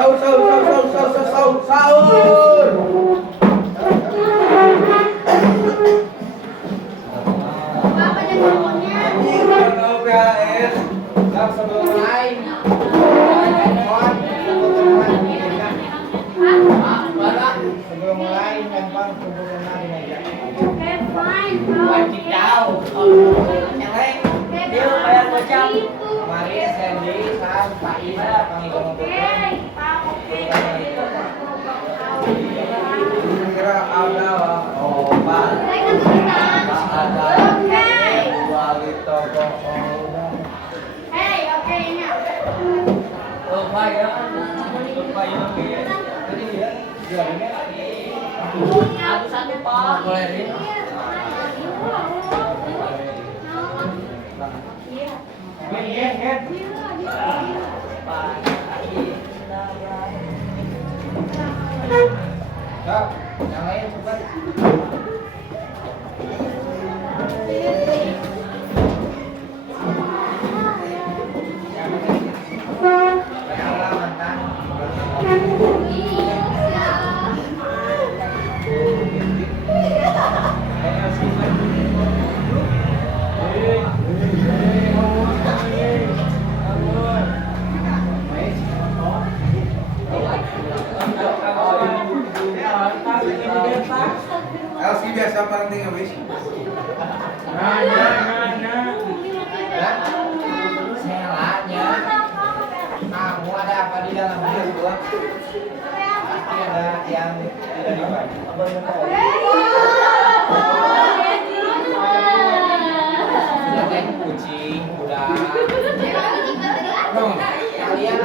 Sahur, sahur, sahur, sahur, sahur, sahur, sahur. Apa yang ngomongnya? Kalau PHS, dan sebelum mulai, sebelum mulai, handphone kumpulkan di meja. Okay, fine, bro. Wajib tahu. Yang lain, dia bayar gocap. Kemarin Sandy, Sam, Pak Ida, panggilan Okay, Pak, oke. kira ada obat, Saya kan tulisan. ada Oke. wali toko. Hey, oke, ingat. Lupa ya. Lupa ya. Jadi dia jualnya Satu-satu pak. Boleh nih. Kak, yang lain cepat. Elsi biasa parenting habis. Selanya. Kamu ada apa di dalam diri gua? Pasti ada yang tidak dibaca. Sudah kayak kucing, udah. Noh, kalian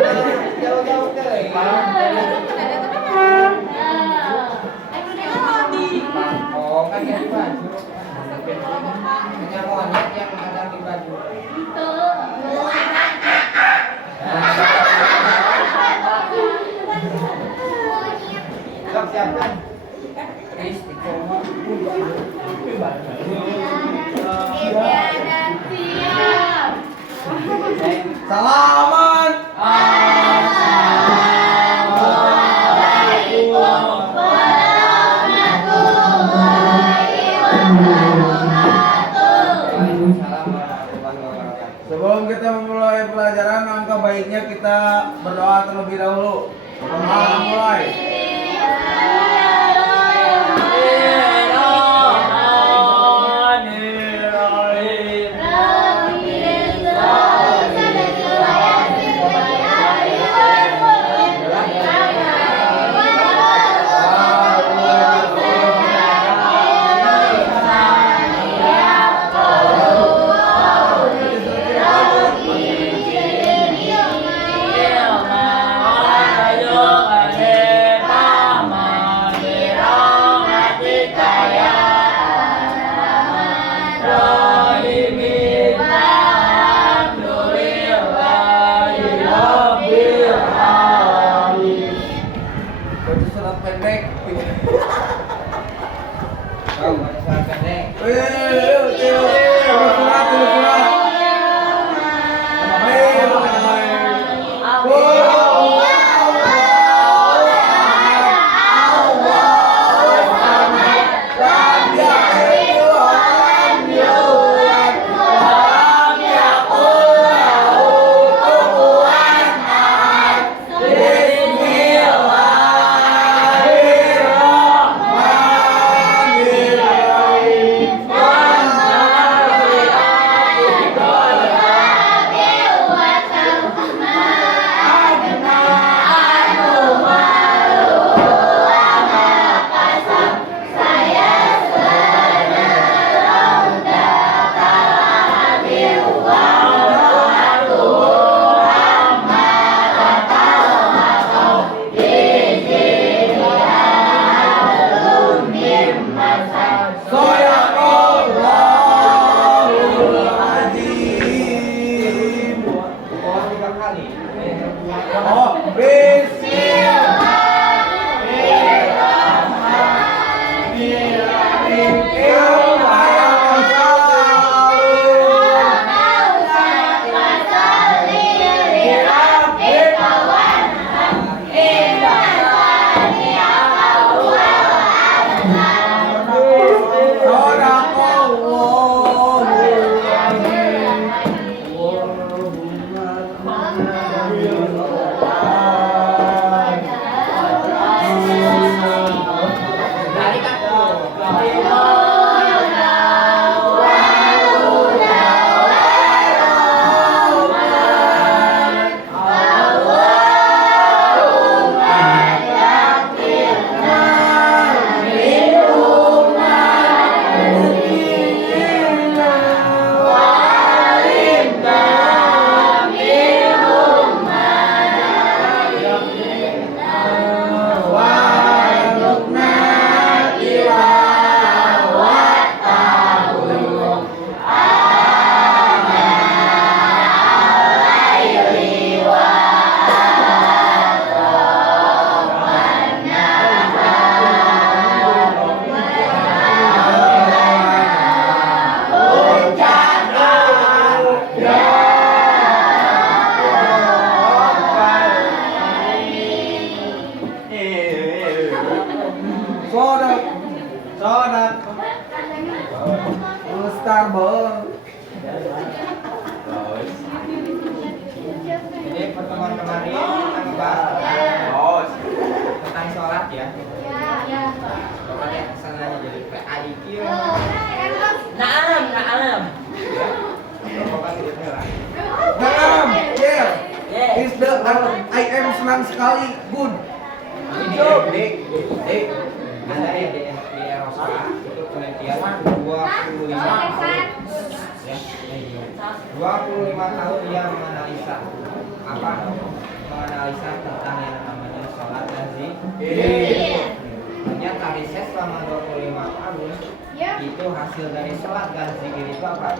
jauh-jauh deh. Oh, kan yang di baju. Hanya monyet yang ada di baju. Siap siapkan. Salaman. Sebelum kita memulai pelajaran, angka baiknya kita berdoa terlebih dahulu. Mulai. Baca surat pendek. Kau baca surat pendek. daftar bol. Jadi pertemuan kemarin kita ngebahas tentang sholat ya. Ya. Bapak lihat kesananya jadi PAIQ. Naam. Bapak lihatnya lah. Naam, yeah. Is the I am senang sekali, good. Dek, ada ya di Eropa itu penelitian 25 ya, 25 tahun dia menganalisa tentang yang namanya sholat dan zikir. Ternyata riset selama 25 tahun itu hasil dari sholat dan zikir itu apa?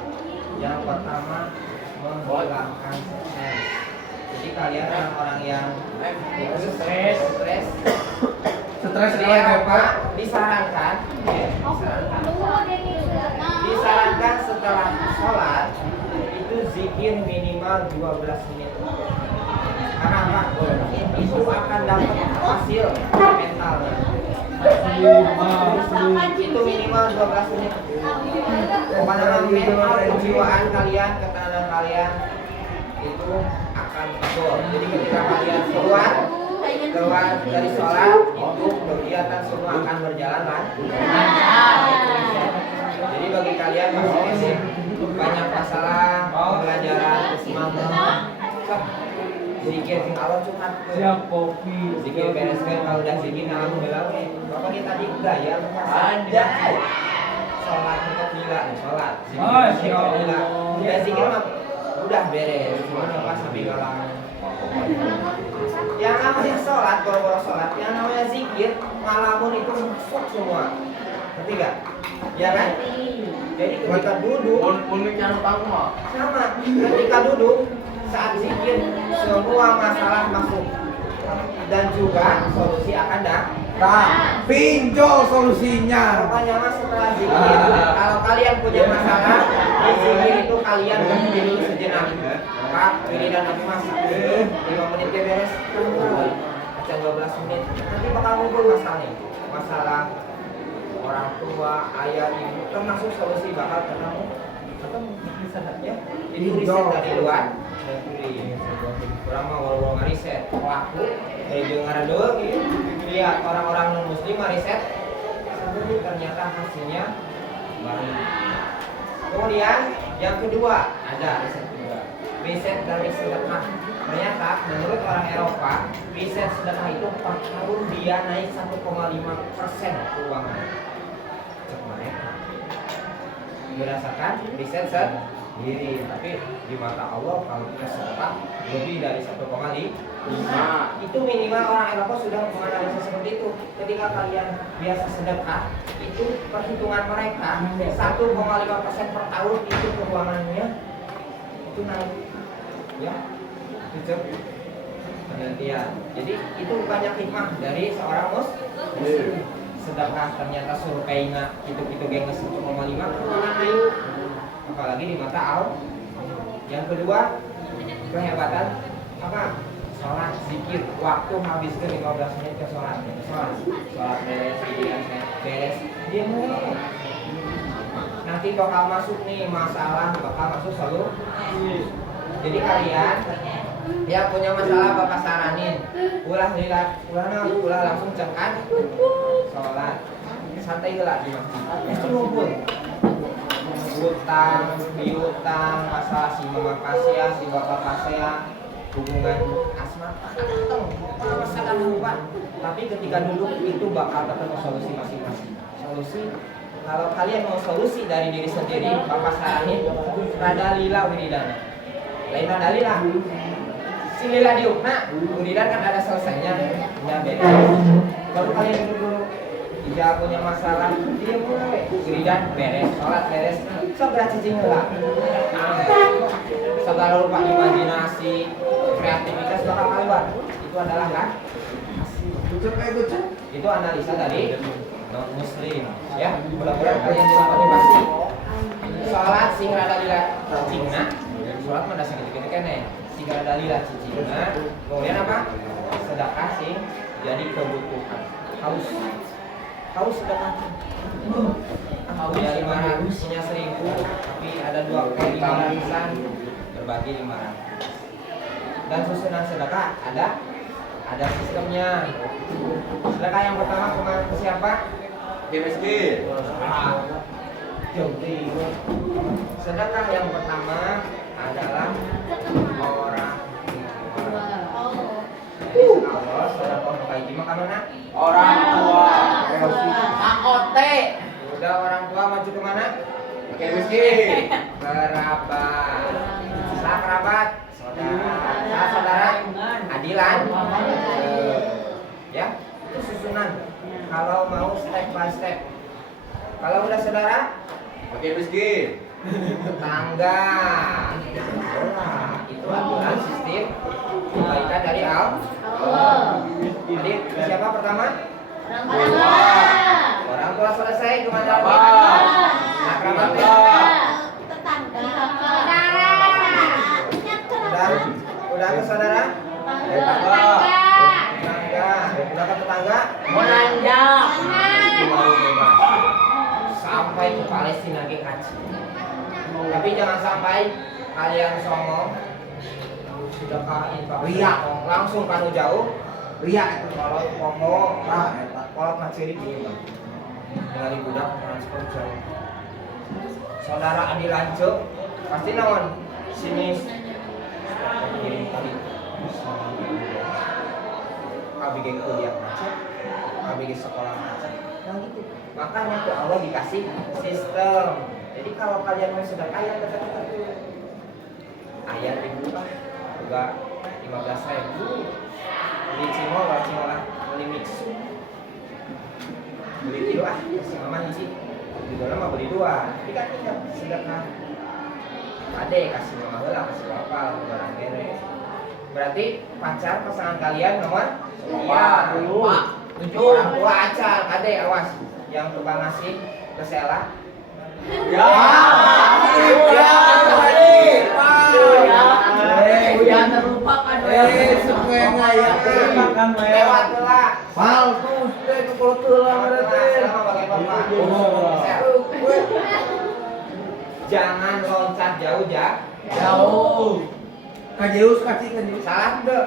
Yang pertama menghilangkan stres. Jadi kalian orang-orang yang stres di Eropa disarankan setelah sholat itu zikir minimal 12 menit. Karena apa? Itu akan dapat hasil mentalnya. Itu minimal 12 menit. Pokoknya mental kejiwaan kalian, ketenangan kalian itu akan betul. Jadi ketika kalian keluar dari sholat itu kegiatan semua akan berjalan lancar. Jadi bagi kalian masih banyak masalah pembelajaran semangat zikir Allah Tuhan Siap kopi. zikir bereskan kalau udah zikir alhamdulillah bapak kita tadi udah ya Ada. sholat untuk gila sholat Masya zikir Allah. gila udah zikir mah udah beres cuma bapak sambil galang yang namanya sholat boro-boro sholat yang namanya zikir ngalamun itu masuk semua ngerti gak? Ya kan? Jadi ketika duduk sama ketika duduk saat zikir semua masalah masuk dan juga solusi akan datang. Pinjol solusinya. Makanya mas setelah zikir kalau kalian punya masalah di zikir itu kalian berhenti dulu sejenak. Pak, ini dan aku masak 5 menit ya beres. Macam 12 menit nanti bakal ngumpul masalahnya. Masalah orang tua, ayah, ibu termasuk solusi bakal ketemu ya. Ini riset dari luar negeri. Kurang mau ngomong riset pelaku dari dengar doang gitu. Lihat orang-orang non muslim riset sampai ternyata hasilnya baik. Kemudian yang kedua ada riset kedua. Riset dari sedekah. Ternyata menurut orang Eropa riset sedekah itu per tahun dia naik 1,5% keuangan. Cek mereka. Berdasarkan riset sendiri, tapi di mata Allah kalau kita sedekah lebih dari 1,5 itu minimal orang Eropa sudah menganalisa seperti itu. Ketika kalian biasa sedekah itu perhitungan mereka 1,5% per tahun itu keuangannya itu naik ya itu penelitian. Jadi itu banyak hikmah dari seorang muslim. Sedekah ternyata surveinya itu genges 1,5 keuangan naik apalagi di mata Allah. Yang kedua kehebatan apa? Sholat zikir waktu habis ke 15 menit ke sholat beres dia mulai nanti bakal masuk nih masalah bakal masuk solusi. Jadi kalian yang punya masalah bapak saranin ulah langsung cekan sholat santai lah di masjid itu ngumpul utang, piutang, masalah si mama kasih, si bapak kasih, hubungan asmara, masalah hubungan. Tapi ketika duduk itu bakal ketemu solusi masing-masing. Solusi, kalau kalian mau solusi dari diri sendiri, bapak saranin rada lila wiridana. Lain rada lila. Si lila diukna, wiridan kan ada selesainya, udah beda. Baru kalian duduk dulu. Jika punya masalah, dia mulai wiridan beres, sholat beres, segera cicing lah. Segala rupa imajinasi, kreativitas bakal keluar. Itu adalah kan? Itu analisa dari non muslim. Ya, mudah-mudahan kalian bisa motivasi. Sholat sing rada lila cicingna, sholat mana sedikit kene, sing rada lila cicingna. Kemudian apa? Sedekah sing jadi kebutuhan. Harus Tahu sedekah? Punya 500, punya 1000, tapi ada 500-an, berbagi 500. Dan susunan sedekah ada sistemnya. Sedekah yang pertama kemana ke siapa? Ke miskin. Sedekah yang pertama adalah orang tua. Jadi Allah sedekah mukaiji mah kemana? Orang tua. AOT. Udah orang tua maju kemana? Ke miskin. Kerabat. Salah kerabat, saudara, adilan. Ya, itu susunan. Kalau mau step by step. Kalau udah saudara, Oke miskin. tetangga. Itu aturan sistem kebaikan dari Allah. Jadi siapa pertama? Orang tua selesai kemana lagi? Nah, kerabatnya. Udah ke saudara? Tetangga. Udah ke tetangga? Baru bebas. Sampai ke Palestina ke kaji. Tapi jangan sampai kalian songong sudah infak Riak. langsung kanu jauh. Riak itu. Kalau ngomong kalau ngaciri gini bang, dari budak transport jauh. Saudara Adi Lanco pasti nawan sini kirim kali. Abg kuliah macet, Abg sekolah macet, yang gitu. Makanya tuh Allah dikasih sistem. Jadi kalau kalian mau sudah kaya dekat-dekat tuh ayat ribu lah, juga 15.000. Beli cimol lah, beli mixu, beli tilu si mama hiji, di dalam mah beli 2. Tapi kan tidak sedekah. Ade kasih mama heula, kasih bapak barang beres. Berarti pacar pasangan kalian nomor dulu. Orang tua acal, ade awas yang tukang ngasih ke Sela. Ya. Jangan terlupakan. Supaya ya. Lewat lah. Palsu teh kalau tulang berarti. Sama bagai bapak. Jangan loncat jauh Jauh. Kajeus kasih kajeus. Salah deh.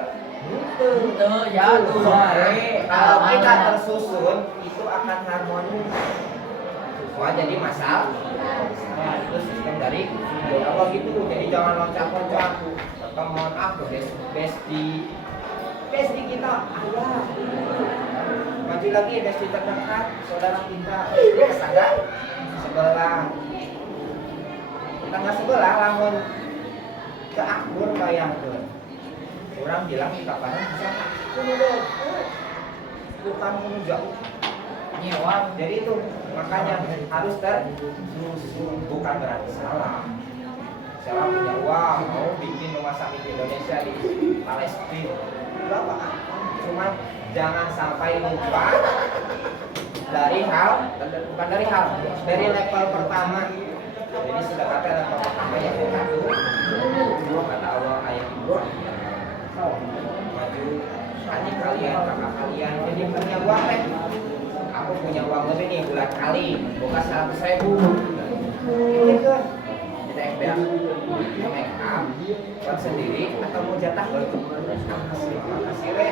Tuh, jatuh. Kalau kita tersusun itu akan harmonis. Wah jadi masalah. Itu sistem dari Allah gitu. Jadi jangan loncat-loncat. Mohon aku besti kita ayah. Maju lagi besti terdekat saudara kita tetangga sebelah. Tetangga sebelah lamun ke akur bayangkeun. Orang bilang kita bareng bisa kudu deh. Bukan kudu jauh. Nyewa. Jadi itu makanya harus tersusun, bukan berarti salah. Saya punya uang mau bikin rumah sakit Indonesia di Palestina. Berapa? Cuman jangan sampai lupa dari level pertama. Jadi sudah kata level pertama yang satu. Kata Allah ayat itu maju adik kalian, kakak kalian. Jadi punya uang teh. Aku punya uang lebih nih bulan kali, buka 100.000. Ini kan kita FBA make up buat sendiri atau mau jatah makasih we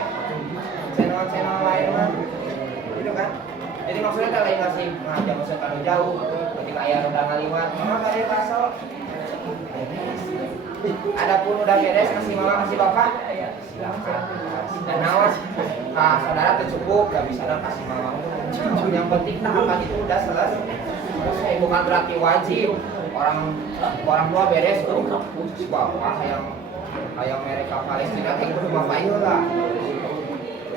channel lain mah gitu kan. Jadi maksudnya kalau ngasih ngajak masuk kalau jauh ketika ayah udah ngaliwat mama kali baso adapun udah beres kasih mama kasih bapak silakan dan awas saudara tercukup gak bisa kasih mama. Yang penting tahapan itu udah selesai, bukan berarti wajib orang tua beres bapak kayak mereka Palestina kayak kudu bapak lah.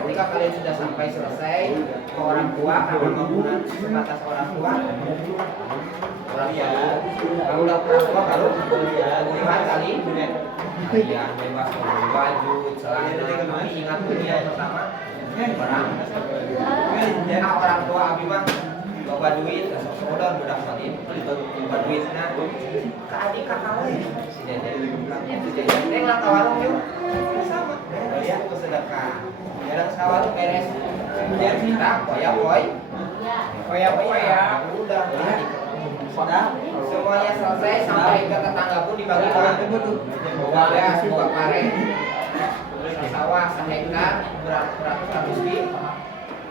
Ketika kalian sudah sampai selesai ke orang tua karena bangunan sebatas orang tua kalau udah orang tua baru lihat kali kalian bebas membeli baju celana. Tapi ingat dulu yang pertama orang tua abi mah bawa duit saudara budak salin bawa duitnya ke adik kakak lain si dede nggak ke warung yuk sama ya itu sedekah jarang ke warung beres kemudian kita koyak Foya-foya. Udah. Semuanya selesai sampai ke tetangga pun dibagi beras, buah pare, sawah sehektar beratus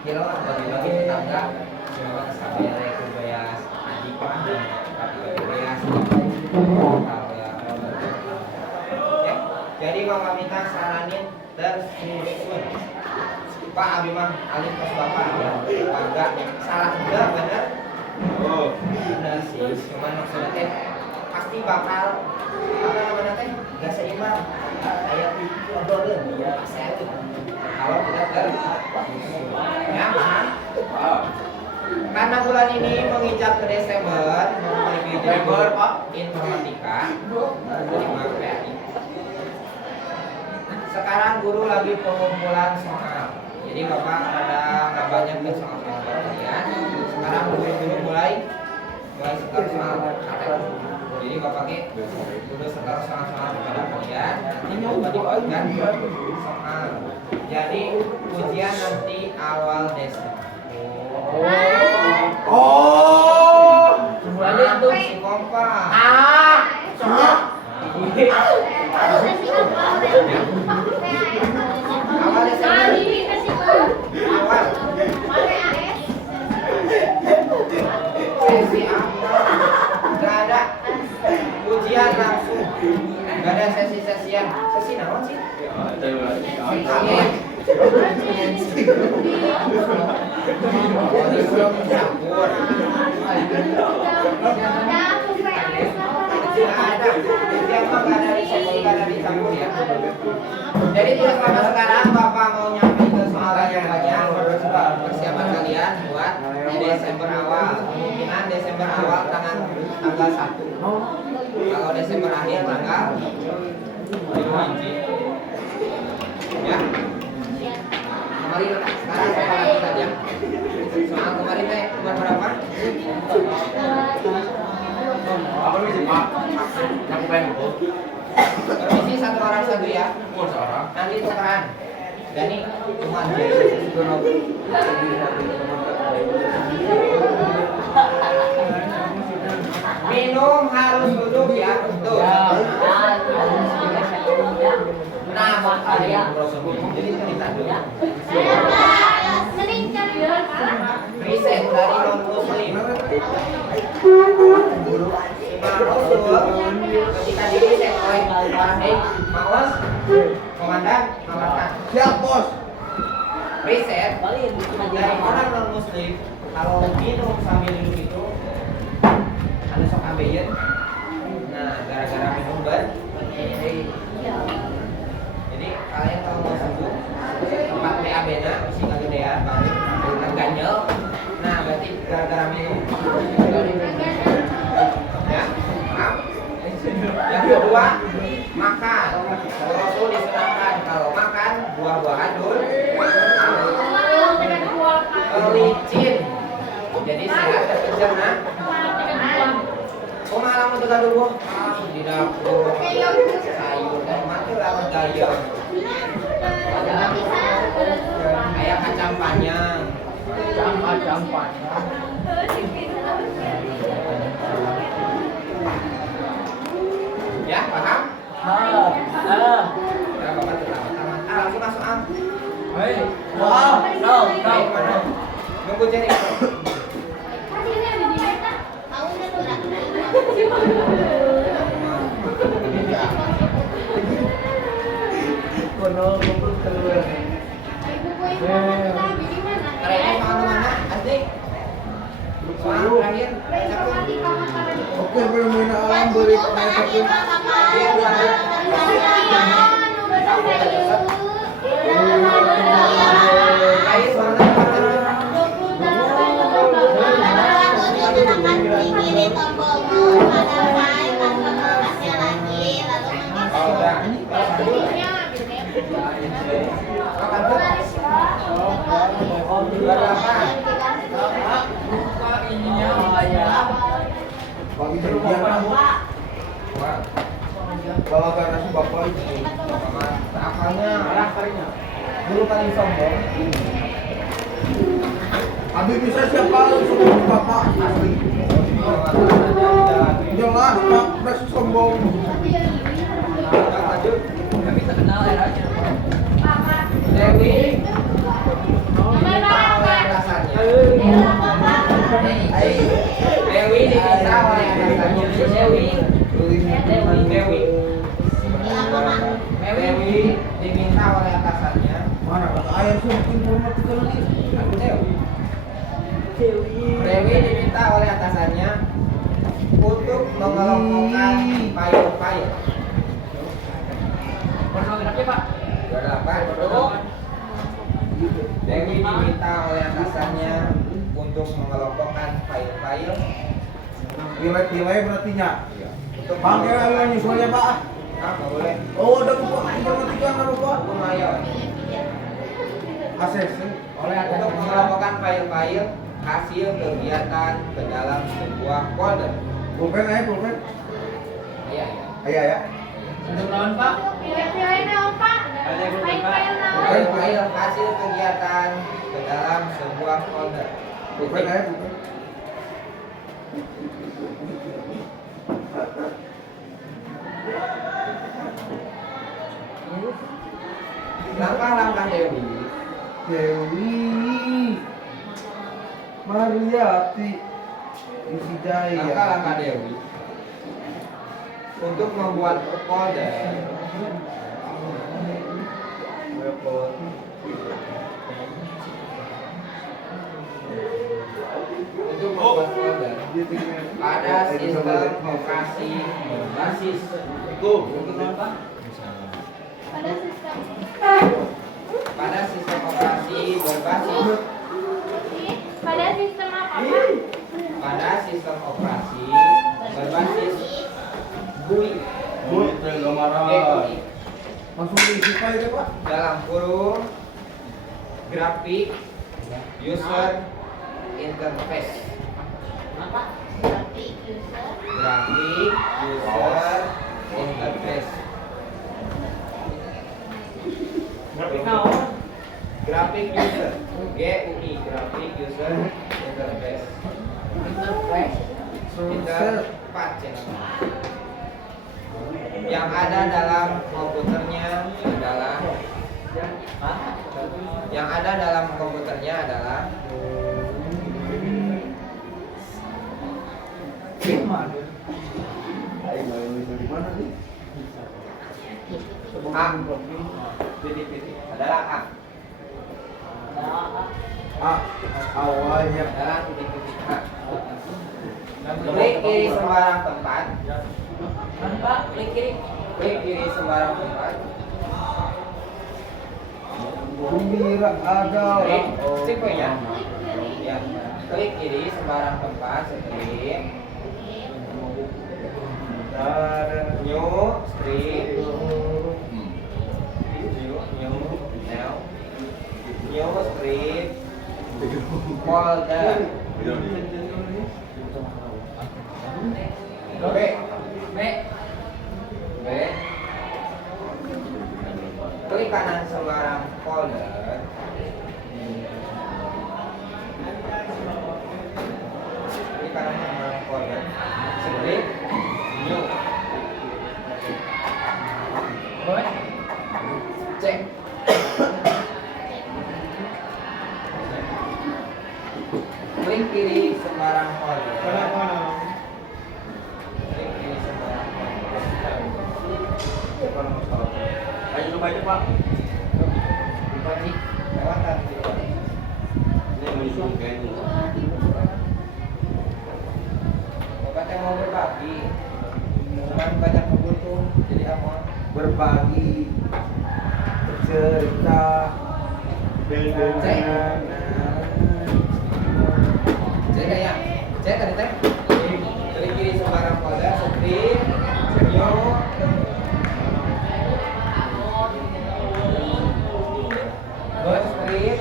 kilo bagi-bagi tetangga. Semoga sampai kebayas adik pak, kebayas. Ya, jadi mama minta saranin tersusun. Pak Abi mah alih kos bapak, enggak salah juga bener. Oh, benar sih. Cuman maksudnya teh pasti bakal apa namanya teh nggak seimbang. Kayak ngobrolin ya saya kalau tidak ya paham. Karena bulan ini menginjak ke Desember, memulai Pak informatika di PPI. Sekarang guru lagi pengumpulan soal. Jadi bapak ada nggak banyak ke soal kalian. Sekarang guru mulai setor soal KTP. Jadi bapaknya dulu setor soal kepada kalian. Nanti bapak dibagikan soal. Jadi ujian nanti awal Desember. Oh. Semuanya tuh si kompak. Awal Desember. Awal. Sesi apa? Gak ada ujian langsung. Gak ada sesi-sesian. Sesi naon sih? Jadi tidak pada sekarang Bapak mau nyampe ke soal yang banyak persiapan kalian buat di Desember awal. Kemungkinan Desember awal tanggal 1. Kalau Desember akhir tanggal 5. Ya. Kemarin sekarang saya lagi saja. Soal kemarin teh cuma berapa? Apa sih Pak? Yang pengen bu. Permisi satu orang satu ya. Seorang. Nanti tukeran. Dani cuma minum harus duduk ya. Tuh. Nah, makanya jadi cerita dulu. Riset dari non muslim. Ketika diriset oleh Mawas, Komandan, Amatan. Siap bos. Riset dari orang non muslim kalau minum sambil duduk itu ada sok ambeien. Nah, gara-gara minum jadi kalian kalau mau sembuh tempat PAB-nya mesti kegedean baru ganjel. Nah, berarti gara-gara minum. Ya, paham? Yang kedua, makan. Rasul disunahkan kalau makan buah-buahan dulu. Licin. Jadi sehat dan cerna. Kok malam untuk gaduh buah? Di dapur. Sayur dan mati lawan gaya. Kayak kacang panjang. Kacang panjang. Ya, paham? Ya, Bapak tamat. Langsung masuk am. Baik, mana? Nunggu jadi. Terakhir soal mana? Asik. Soal terakhir. Oke, permintaan beri penetapan. Ayo soal terakhir. Bagi bagian bawa ke nasi bapak itu. Apanya? Dulu paling sombong. Abi bisa siapa lu suruh bapak asli. Jelas pak, udah sombong. Lanjut. Kami tak kenal ya aja. Papa. Dewi Nomor berapa? atasannya. Ai, Dewi diminta oleh atasannya. Dewi diminta oleh atasannya. mana kata ayah sih mungkin hormat kita lagi. Aku Dewi. Dewi diminta oleh atasannya untuk mengelompokkan file-file. Pernah berapa Pak? Berapa? Dewi diminta oleh atasannya untuk mengelompokkan file-file. Nilai-nilai berartinya. Untuk Pakai ayah nyusulnya pak. Ah, nggak boleh. Oh udah buka informatika nggak buka. Aku mayor. ACC. Untuk mengelompokkan file-file hasil kegiatan ke dalam sebuah folder. Pulpen aja pulpen. Iya, iya. Ayah ya. Untuk lawan Pak? Pilih-pilih dong, Pak. File-file dong. File-file hasil kegiatan ke dalam sebuah folder. Pulpen aja pulpen. Langkah-langkah Dewi. Dewi Mariati Isi Jaya. Langkah-langkah Dewi untuk membuat folder. Untuk membuat folder pada sistem operasi berbasis Pada sistem. pada sistem operasi berbasis Pada sistem apa, Pak? pada sistem operasi berbasis GUI Bu, enggak marah. GUI Langsung diisi file deh, Pak. dalam kurung grafik user interface. Apa? Grafik user. Grafik user interface. Grafik naon? Grafik user GUI grafik user interface. Interface yang ada dalam komputernya adalah Ayo mau di mana sih? A adalah A Awalnya adalah titik-titik A. Klik kiri sembarang tempat. Pak, klik kiri. Klik kiri sembarang tempat. gembira ada Klik orang. sip ya. Ya. Klik kiri sembarang tempat. Strip. New strip. New strip. Folder. B. B. B. Klik kanan sembarang folder. Klik kanan sembarang folder. Strip. New. Cek. Klik kiri sembarang folder. Klik kiri sembarang folder. Ayo coba aja Pak. Dikunci. Lewatan. Ini mau disuruh kayaknya. Bapaknya mau berbagi. Cuman banyak kebutuhan. Jadi apa? Berbagi, bercerita, dengan Cek kayak. Cek tadi teh. Klik kiri sembarang folder. Strip. New. Dot strip.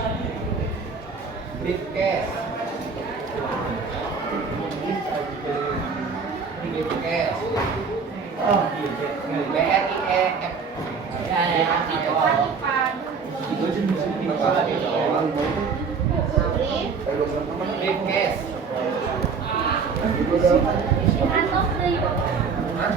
Briefcase. Briefcase. oh, BRIEF. Ya, ya, Cepat, Pak. Bapak itu. Atau dari bapak. Hah?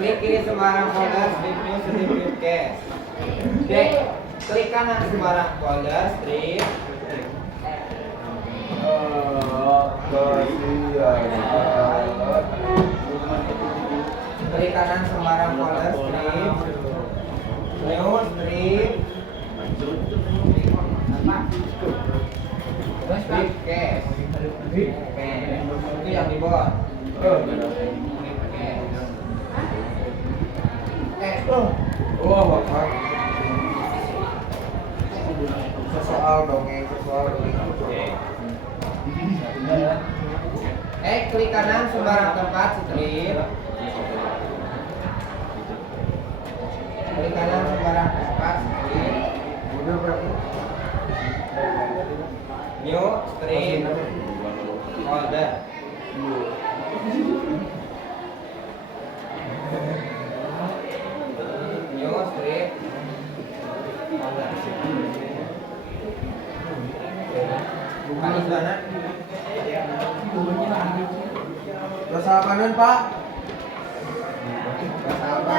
Klik kiri sembarang folder, strip new, strip new cache. D. Klik kanan sembarang folder, strip. Klik kanan sembarang folder, strip. New, strip. Strip cache. Itu yang di bawah. Oh, bapak. Soal dongeng. Klik kanan sembarang tempat, strip. Klik kanan sembarang tempat, strip. New, strip. Folder. New, strip. Folder. Bukan di sana. Rasa kanan, Pak. Bahasa apa?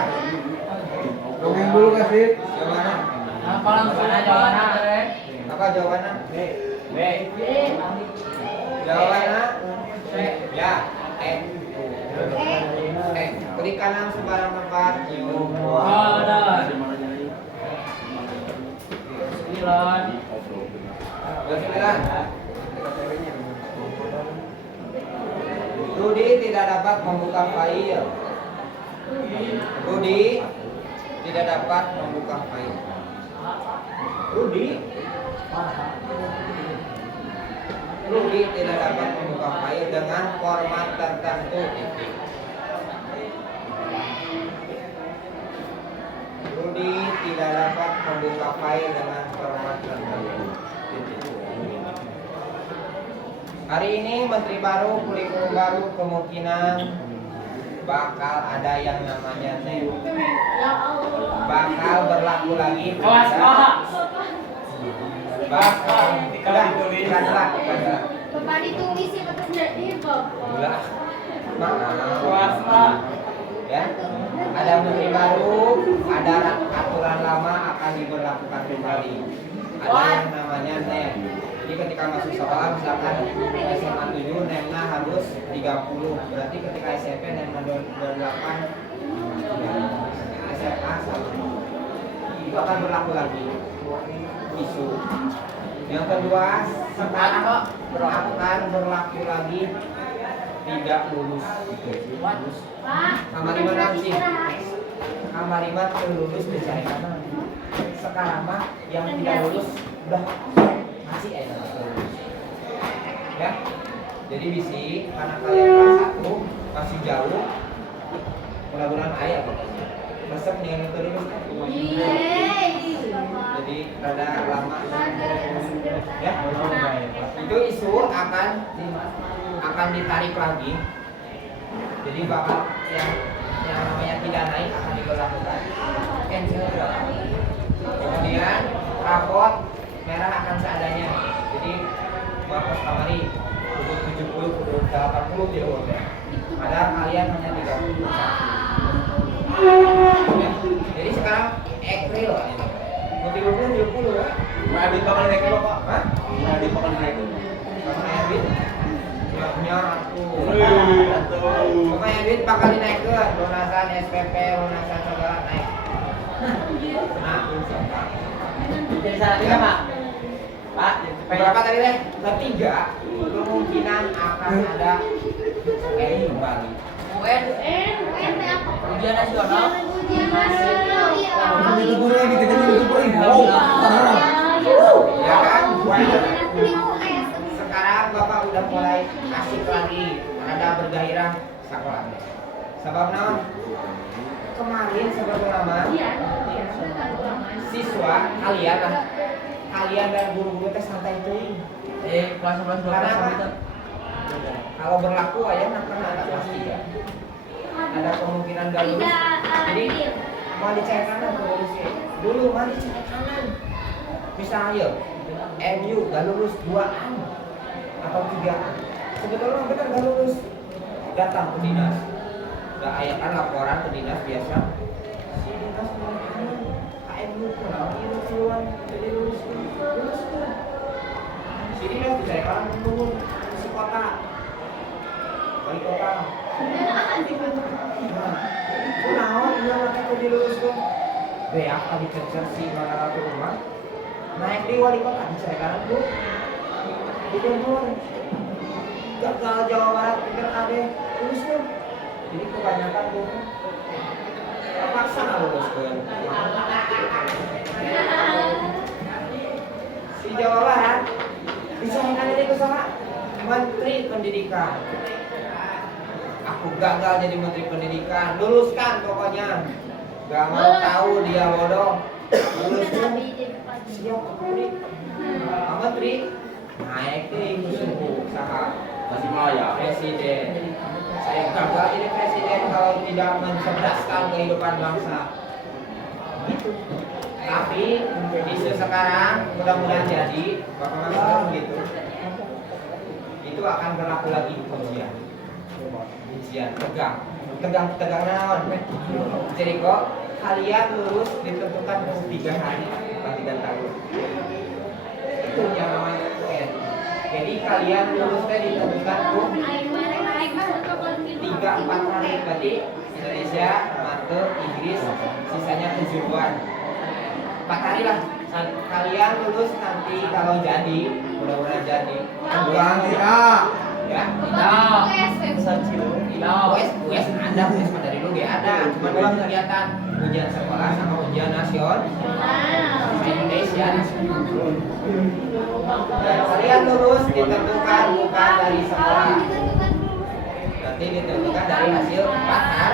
Dongeng dulu kasih. Jawabannya? Apa langsung aja jawabannya? Apa jawabannya? B. Jawabannya? Ya. Klik kanan sembarang tempat. New. Ada. 9. 9. Rudi tidak dapat membuka file. Rudi tidak dapat membuka file. Rudi tidak dapat membuka file dengan format tertentu. Rudi tidak dapat membuka file dengan format tertentu. Hari ini menteri baru, kurikulum baru, kemungkinan bakal ada yang namanya NEM. Ya Allah. Bakal berlaku lagi. Kelas A. Bakal bukan lah. Bapak ditulis sih betul jadi bapak. Ulah. Kelas A. Ya. Ada menteri baru, ada aturan lama akan diberlakukan kembali. Ada yang namanya NEM. Jadi ketika masuk sekolah misalkan SMA 7 NEM-nya harus 30. Berarti ketika SMP NEM-nya 28, SMA 1. Itu akan berlaku lagi. Isu. Yang kedua, sekarang akan berlaku lagi tidak lulus. Pak. Kamar lima nanti. Kamar lima lulus dicari mana? Sekarang mah yang tidak lulus udah masih ada lulus. Ya. Jadi bisi karena kalian kelas 1 masih jauh. Mudah-mudahan ayah pokoknya. Resep nih yang itu lulus. Jadi rada lama. Ya. Itu isu akan ditarik lagi. Jadi bakal yang namanya tidak naik akan diberlakukan. Cancel. Kemudian rapot merah akan seadanya. Jadi bapak kamari kudu 70, kudu 80 di luar. Padahal kalian hanya 30. Ya. Jadi sekarang April ini. Mobil 20 ya. Nah, di pakan naik lo, Pak. Hah? Nah, di pakan naik. Kamu Edwin? Ya aku. Atuh. Pokoknya Edwin bakal dinaikkan. Lunasan SPP, lunasan segala naik. Nah, Jadi salah 3, Pak. Pak, berapa tadi deh? Ketiga, kemungkinan akan ada kembali. UN UN apa? ujian nasional. Ujian nasional. Iya. Itu guru ini kita itu guru ini. Oh, parah. Ya kan? Nanti mau ayah Sekarang Bapak udah mulai asik lagi, ada bergairah sekolah. Sebab naon? Kemarin sebelum lama, Iya. siswa kalian lah, kalian dan guru-guru teh santai teuing. kelas 11 Karena 12 apa? gitu. Kalau berlaku aya karena ada kelas 3. Ada kemungkinan gak lulus. Jadi mau dicek kanan tuh lulusnya. Dulu mau dicek kanan. Misalnya MU gak lulus 2an atau 3an. Sebetulnya benar gak lulus. Datang ke dinas. Gak aya kan laporan ke dinas biasa. Si dinas kanan KMU pulang ini keluar jadi lulus. Si dinas dicek kanan turun si kota. Wali kota. Kunaon ieu mah teh diluluskeun. Beak tadi cecer si mana ratu rumah. Naik di wali kota dicerekan Bu. Gubernur. Gagal Jawa Barat pikir kabeh luluskeun. Jadi kebanyakan Bu terpaksa luluskeun. Si Jawa Barat dicerekan ini ke sana Menteri Pendidikan. Aku gagal jadi menteri pendidikan, luluskan pokoknya. Gak mau tahu dia bodoh. Luluskan. Siap menteri. Menteri naik ke suku saha Masih maya. presiden. Saya gagal jadi presiden kalau tidak mencerdaskan kehidupan bangsa. Gitu. Tapi isu sekarang mudah-mudahan jadi Bapak Mas gitu. Itu akan berlaku lagi ujian tegang naon. Jadi kok kalian lulus ditentukan 3 hari atau 3 tahun. Itu yang namanya UN. Jadi kalian lulus teh ditentukan 3-4 hari. Berarti Indonesia, mate, Inggris, sisanya 7 bulan. 4 hari lah. Kalian lulus nanti kalau jadi, mudah-mudahan jadi. Bukan tidak. Ya. US ada, US mah dari dulu ada. Cuma 2 kegiatan, ujian sekolah sama ujian nasional. Sama Indonesia. Dan kalian lulus ditentukan bukan dari sekolah. Nanti ditentukan dari hasil patar.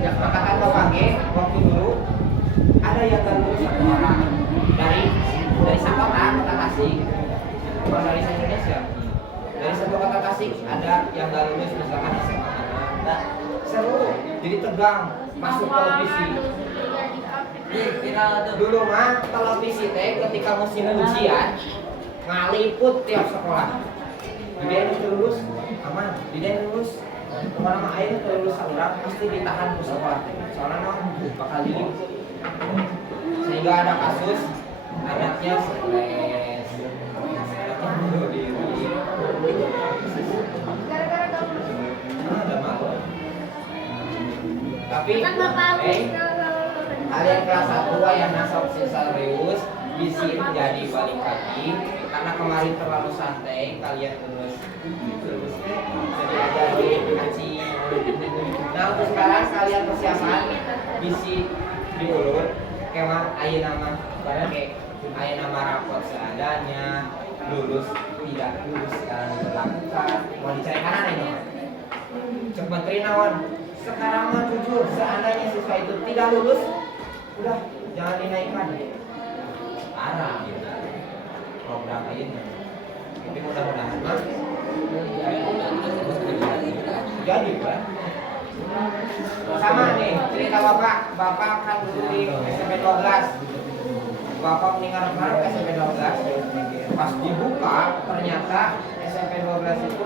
Maka kata Wage waktu dulu ada yang gak lulus 1 orang dari Sabara kota Tasik, bukan dari Indonesia. Dari satu kota Tasik ada yang gak lulus misalkan SMA mana. Seru, jadi tegang masuk televisi. Dulu mah televisi teh ketika musim ujian ngaliput tiap sekolah. Dia lulus aman, dia lulus. Kemana mah air lulus saluran pasti ditahan ke sekolah. Soalnya mah bakal diliput. Sehingga ada kasus anaknya stres. Bunuh diri. Ada malu. Tapi kalian kelas 1 yang nasab serius bisi jadi balik lagi karena kemarin terlalu santai kalian terus jadi ada dikasih. Nah untuk sekarang kalian persiapan bisi diulur kemah ayeuna nama ayeuna nama rapor seadanya lulus tidak lulus sekarang diberlakukan mau dicari kanan ini cek menteri nawan sekarang mah jujur seandainya siswa itu tidak lulus udah jangan dinaikkan parah gitu program ini tapi mudah-mudahan mah jadi Pak sama nih cerita bapak kan dulu di SMP 12 bapak mendengar SMP 12 pas dibuka ternyata SMP 12 itu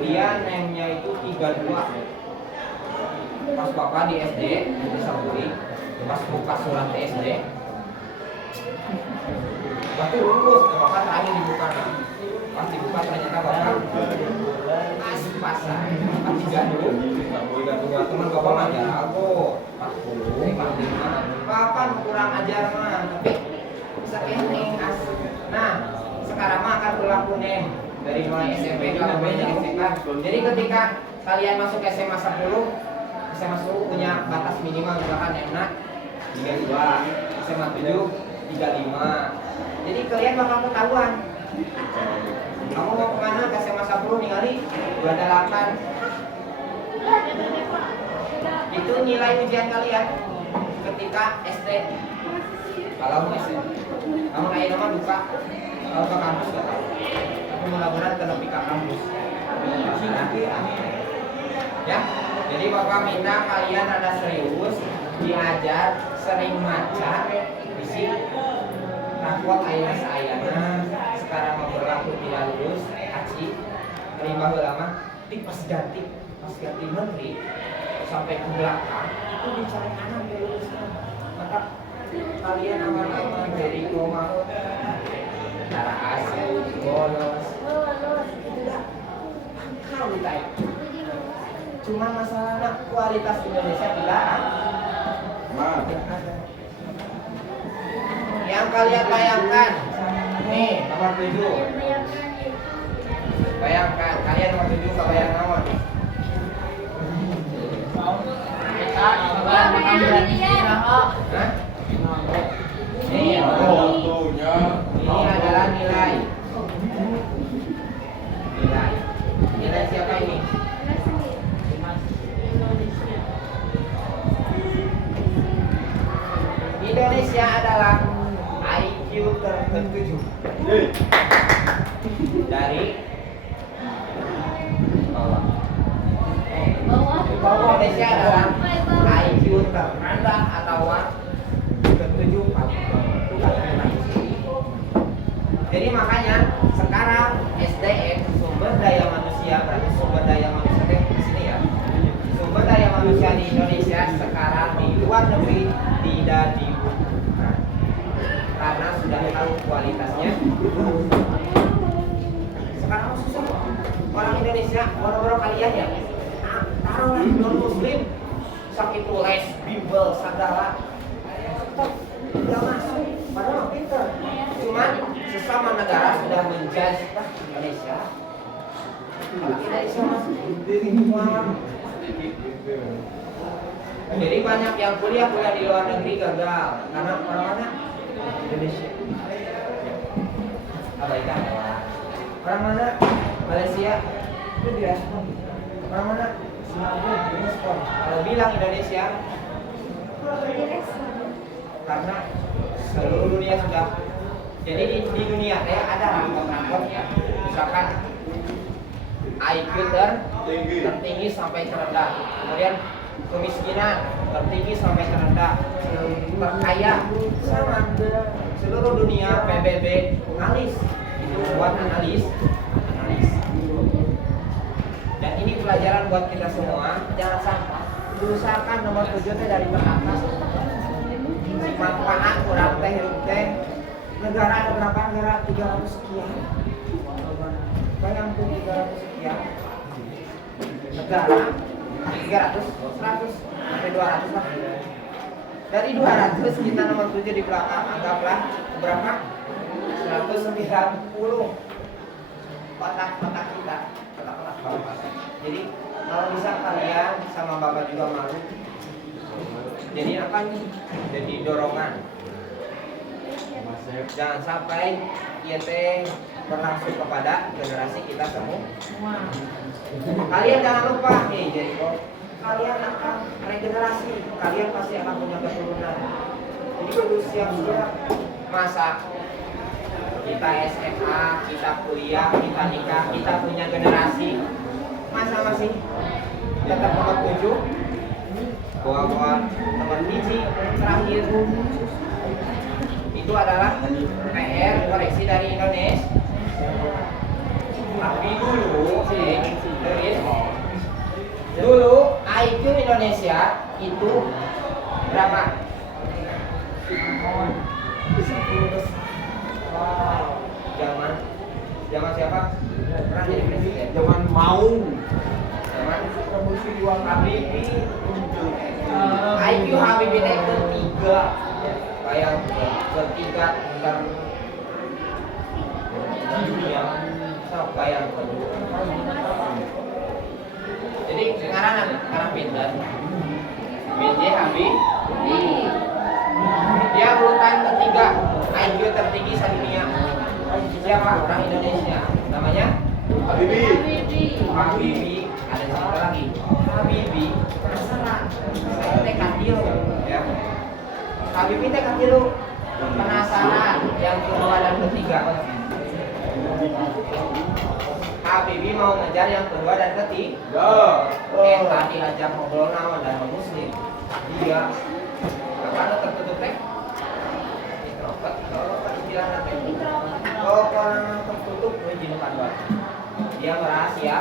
dia name-nya itu 32 pas bapak di SD di Saburi pas buka surat SD berarti lulus bapak terakhir dibuka pas dibuka ternyata bapak pas-pasan pas digaduh teman bapak mah jago 40, 45 bapak kurang ajar mah tapi bisa kening as. Nah sekarang mah akan berlaku nih dari mulai SMP kalau banyak SMK. Jadi ketika kalian masuk SMA 10 SMA 10 punya batas minimal misalkan MNA 32 SMA 7 35. Jadi kalian bakal ketahuan kamu mau kemana ke SMA 10 ningali 28 itu nilai ujian kalian ketika SD. Kalau SD, kamu kayak nama duka. Kalau ke kampus nggak tahu. Tapi mudah-mudahan lebih ke kampus. Ya, jadi bapak minta kalian ada serius, diajar, sering maca, bisi, nakot ayana sayana, sekarang mau berlaku tidak lulus, aci, terima ulama, di pas ganti menteri sampai ke belakang itu dicari anak yang lulusnya. Maka kalian aman-aman dari koma, cara asal, bolos, pangkal ditanya. Cuma masalahnya kualitas Indonesia tidak ada. Yang kalian bayangkan, nih nomor 7. Bayangkan, kalian nomor 7 kebayang naon? Kita coba makan berarti Hah? Ini adalah nilai. Nilai siapa ini? Indonesia adalah IQ ke-7 dari bawah. Indonesia adalah IQ terendah atau ke-7 Jadi makanya sekarang SDM sumber daya manusia berarti sumber daya manusia di sini ya. Sumber daya manusia di Indonesia sekarang di luar negeri tidak dibutuhkan karena sudah tahu kualitasnya. Sekarang susah orang Indonesia, orang-orang kalian ya, taruhlah non muslim sakit les, bimbel, segala tidak masuk, padahal pinter. Cuman sesama negara sudah menjudge Indonesia. Kalau Indonesia masuk, jadi banyak yang kuliah di luar negeri gagal karena orang mana? Indonesia. Abaikan. Orang mana? Malaysia itu direspon. Orang mana? Singapura direspon. Kalau bilang Indonesia, karena seluruh dunia sudah. Jadi di dunia ada rapor-rapor ya. Misalkan IQ tertinggi sampai terendah. Kemudian kemiskinan tertinggi sampai terendah, terkaya sama. Seluruh dunia PBB analis itu buat analis. Dan ini pelajaran buat kita semua. Jangan sampai diusahakan nomor 7 dari teratas. Manfaat kurang teh negara ada berapa negara 300 sekian. Bayangkan 300 sekian. Negara 300, 100 sampai 200 lah. Dari 200 kita nomor 7 di belakang, anggaplah berapa? 190 kotak-kotak kita, kotak-kotak bapak. Jadi kalau bisa kalian sama bapak juga malu. Jadi apa nih? Jadi dorongan. Jangan sampai IET berlangsung kepada generasi kita semua. Kalian jangan lupa nih, jadi kalian akan regenerasi, kalian pasti akan punya keturunan. Jadi kudu siap-siap. Masa kita SMA, kita kuliah, kita nikah, kita punya generasi, masa masih tetap nomor 7? Bahwa nomor biji terakhir itu adalah PR koreksi dari Indonesia. Tapi dulu IQ Indonesia itu berapa? Wow. Zaman siapa? Pernah jadi presiden? Zaman Maung. Zaman Habibie. IQ Habibie naik ketiga. Kayak ketiga dunia. Bayang. Jadi sekarang pinter. BJ Habibie. Dia urutan ketiga IQ tertinggi sedunia. Siapa? Orang Indonesia. Namanya Habibie. Habibie. Ada satu lagi. Habibie. Masalah. Saya tekad dia. Ya. Habibie teh katilu penasaran yang kedua dan ketiga. Habibie mau ngejar yang kedua dan ketiga. Tadi ajak ngobrol nama dan muslim. Dia karena tertutup teh. Introvert, kalau istilah nanti. Kalau orang tertutup, menjinkan buat. Dia merahasia.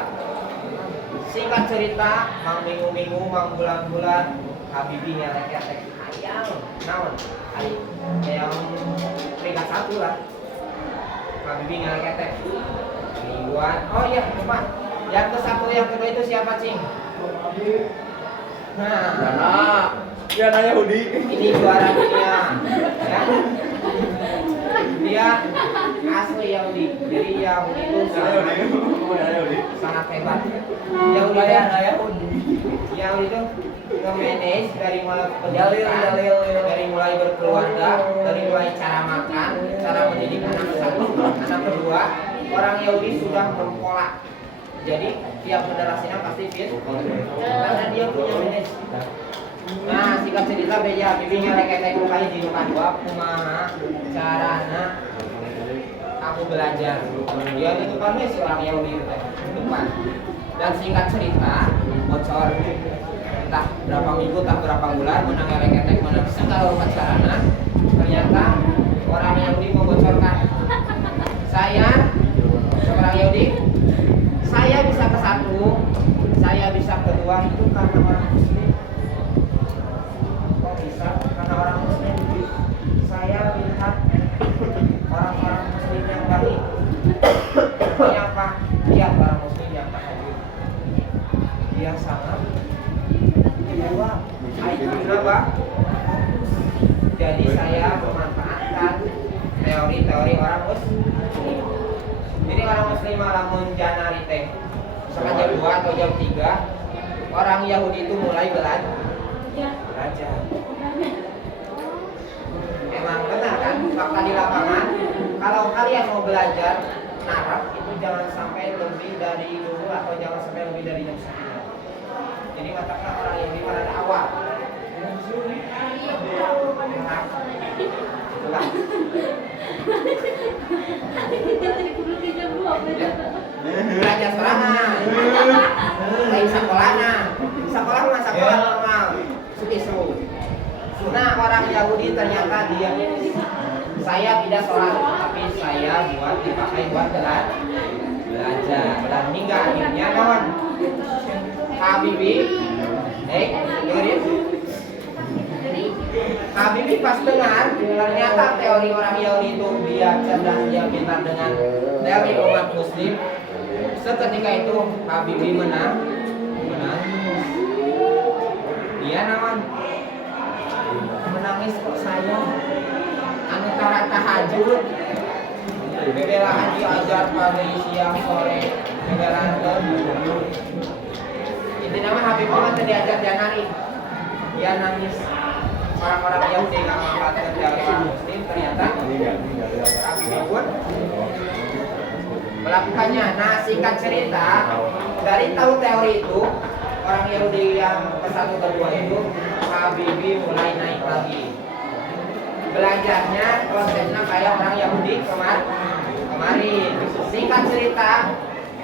Singkat cerita, mang minggu-minggu, mang bulan-bulan, Habibie nyelek-nyelek ayam, naon, ayam peringkat 1 lah. Habibie nyelek-nyelek mingguan. Oh iya, lupa. Yang ke satu, yang kedua itu siapa, Cing? Nah, Ya nanya Yahudi. ini juara dunia, ya. Dia asli Yahudi. Jadi Yahudi itu sangat hebat. Yahudi itu nge-manage dari mulai pendidikan, dari mulai berkeluarga, dari mulai cara makan, cara mendidik anak satu, anak kedua. Orang Yahudi sudah mempola. Jadi tiap generasinya pasti fit karena dia punya manage. Nah, singkat cerita beja Habibie ngelek-ngelek kali di depan gua kumaha carana aku belajar. Dia di depan orang Yahudi teh depan. Dan singkat cerita bocor entah berapa minggu entah berapa bulan menang ngelek-ngelek menang segala rupa carana. Ternyata orang Yahudi membocorkan saya seorang Yahudi, saya bisa ke satu, saya bisa kedua itu karena orang Muslim. Kok bisa? Karena orang Muslim. Saya lihat orang-orang Muslim yang baik. Artinya apa? Lihat orang Muslim yang baik. Dia sangat kedua. Itu kenapa? Jadi saya memanfaatkan teori-teori orang Muslim. Jadi orang Muslim lamun janari teh misalkan jam 2 atau jam 3 orang Yahudi itu mulai belajar. Emang benar kan fakta di lapangan. Kalau kalian mau belajar narap itu jangan sampai lebih dari dulu atau jangan sampai lebih dari jam 9. Jadi katakan orang Yahudi pada awal. Itulah. Belajar sekolah lain sekolah normal isu. Nah orang Yahudi ternyata dia saya tidak sholat tapi saya buat dipakai buat belajar dan hingga akhirnya kawan Habibie dengerin Habibie pas dengar ternyata teori orang Yahudi itu dia cerdas dia pintar dengan teori umat Muslim. Seketika itu Habibie menang. Dia nawan menangis kok saya anu tara tahajud bebela haji ajar pagi siang sore bebela itu nama Habibie mah diajar dia nari dia nangis. Orang-orang Yahudi yang mengangkat teori Muslim ternyata Habibie pun melakukannya. Nah singkat cerita dari tahu teori itu orang Yahudi yang ke satu kedua itu Habibie mulai naik lagi belajarnya konsepnya kayak orang Yahudi kemarin. Singkat cerita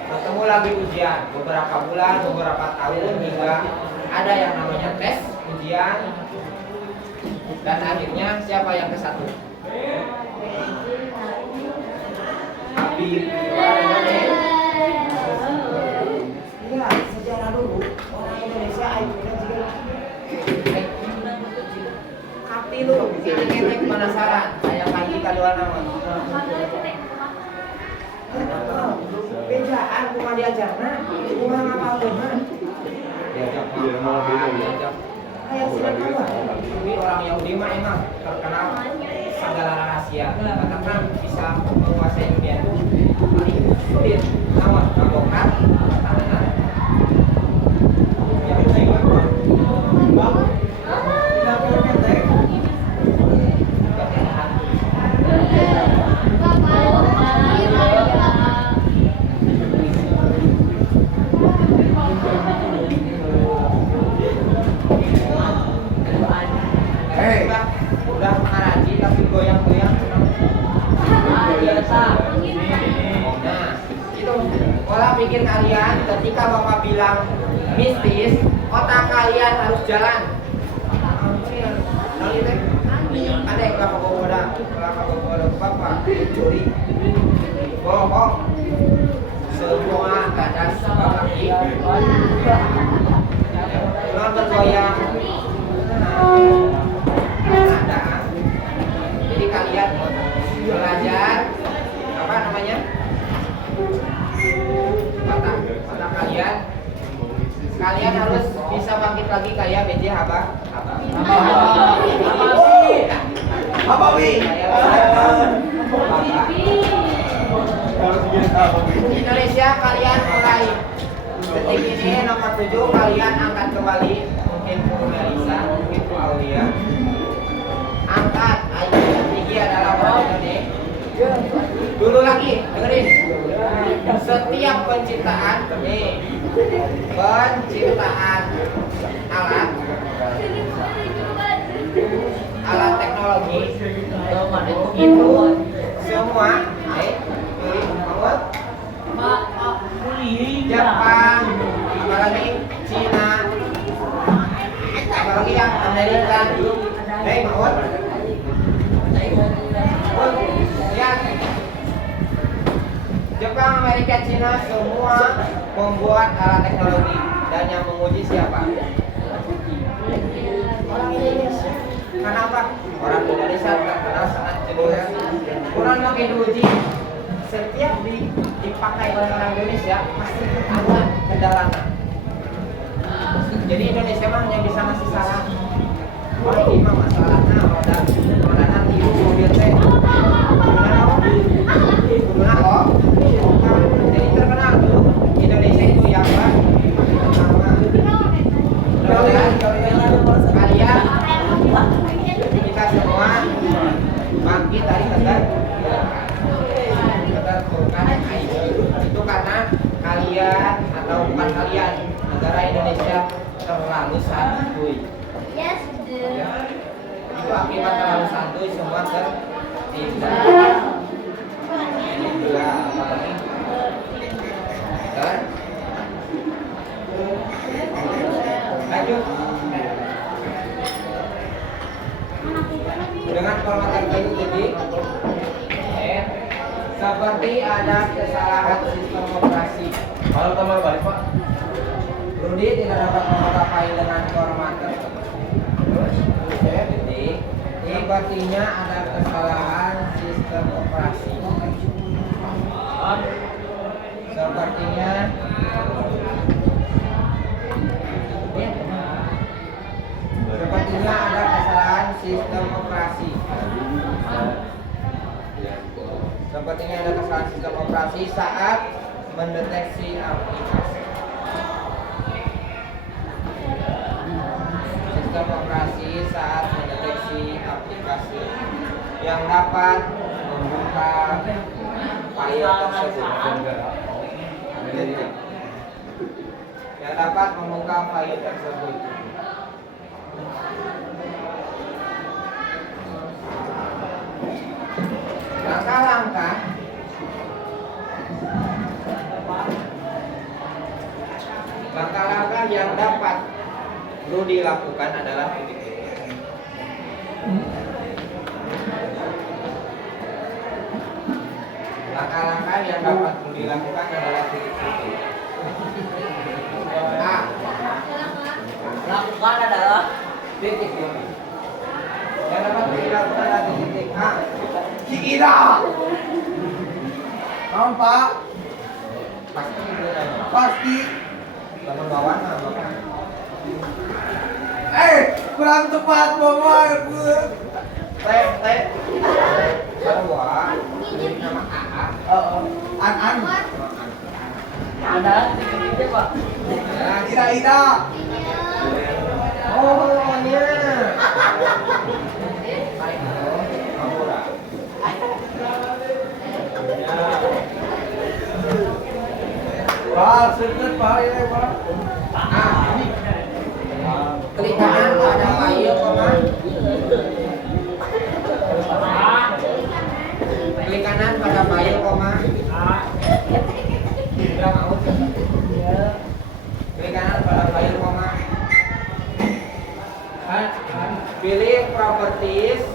ketemu lagi ujian beberapa bulan beberapa tahun hingga ada yang namanya tes ujian dan akhirnya siapa yang ke satu? Habibie. Iya, sejarah dulu orang Indonesia IQ-nya juga hati lu, kenek penasaran saya pagi kedua nama bejaan cuma diajarna cuma ngapalkeunna diajak kayak sinetron tapi orang Yahudi mah emang terkenal segala rahasia katakan bisa menguasai dunia itu paling sulit nawan bongkar pertahanan Yahudi udah goyang-goyang. Biasa. Nah, itu pola pikir kalian ketika Bapak bilang mistis, otak kalian harus jalan. Ada yang kelapa Bapak curi, bohong, semua ada sebab lagi. Non bergoyang, ada. Jadi kalian belajar apa namanya? Otak kalian harus bisa bangkit lagi kayak BJ Habak. Apa Bi? Indonesia kalian mulai detik ini nomor 7 kalian angkat kembali, mungkin Bu Melisa, mungkin Bu Aulia. Angkat, ayo tinggi adalah orang Indonesia. Dulu lagi, dengerin. Setiap penciptaan alat teknologi itu semua Jepang, apalagi Cina, apalagi yang Amerika, Maut, ya Jepang, Amerika, Cina semua membuat alat teknologi dan yang menguji siapa? Orang Indonesia. Kenapa? Orang Indonesia terkenal sangat jenius. Kurang pakai diuji. Setiap dipakai oleh orang Indonesia pasti ada kendalanya. Jadi Indonesia mah yang bisa ngasih saran. Oh ini mah masalahnya roda nanti mobil teh. Gimana kok? Jadi terkenal tuh Indonesia itu yang pertama. Kalian kita semua bangkit dari keterpurukan itu karena kalian atau bukan kalian, negara Indonesia terlalu santuy. Yes, Itu akibat terlalu santuy semua tertimpa. Ini juga apalagi lanjut dengan pengamatan kayu jadi seperti ada kesalahan sistem operasi. Kalau tambah balik Pak. Rudy tidak dapat membuka file dengan format tersebut. Jadi sepertinya ada kesalahan sistem operasi. Sepertinya ada kesalahan sistem operasi. Sepertinya ada kesalahan sistem operasi saat mendeteksi aplikasi. Sistem operasi saat mendeteksi aplikasi yang dapat membuka file tersebut. Yang dapat membuka file tersebut. Langkah-langkah yang dapat Rudy lakukan adalah langkah-langkah yang dapat Rudy lakukan adalah A. Lakukan adalah Titik. Yang dapat Rudy lakukan adalah titik A. Kira. Naon Pak? Pasti itu Pasti. bangun bawah Bapak. Kurang tepat Bapak. T. Bahwa nama A. An. ada titik Pak. Nah, Ida. oh, iya. Pak, seket Pak ini Pak. Klik kanan pada file, Pilih properties.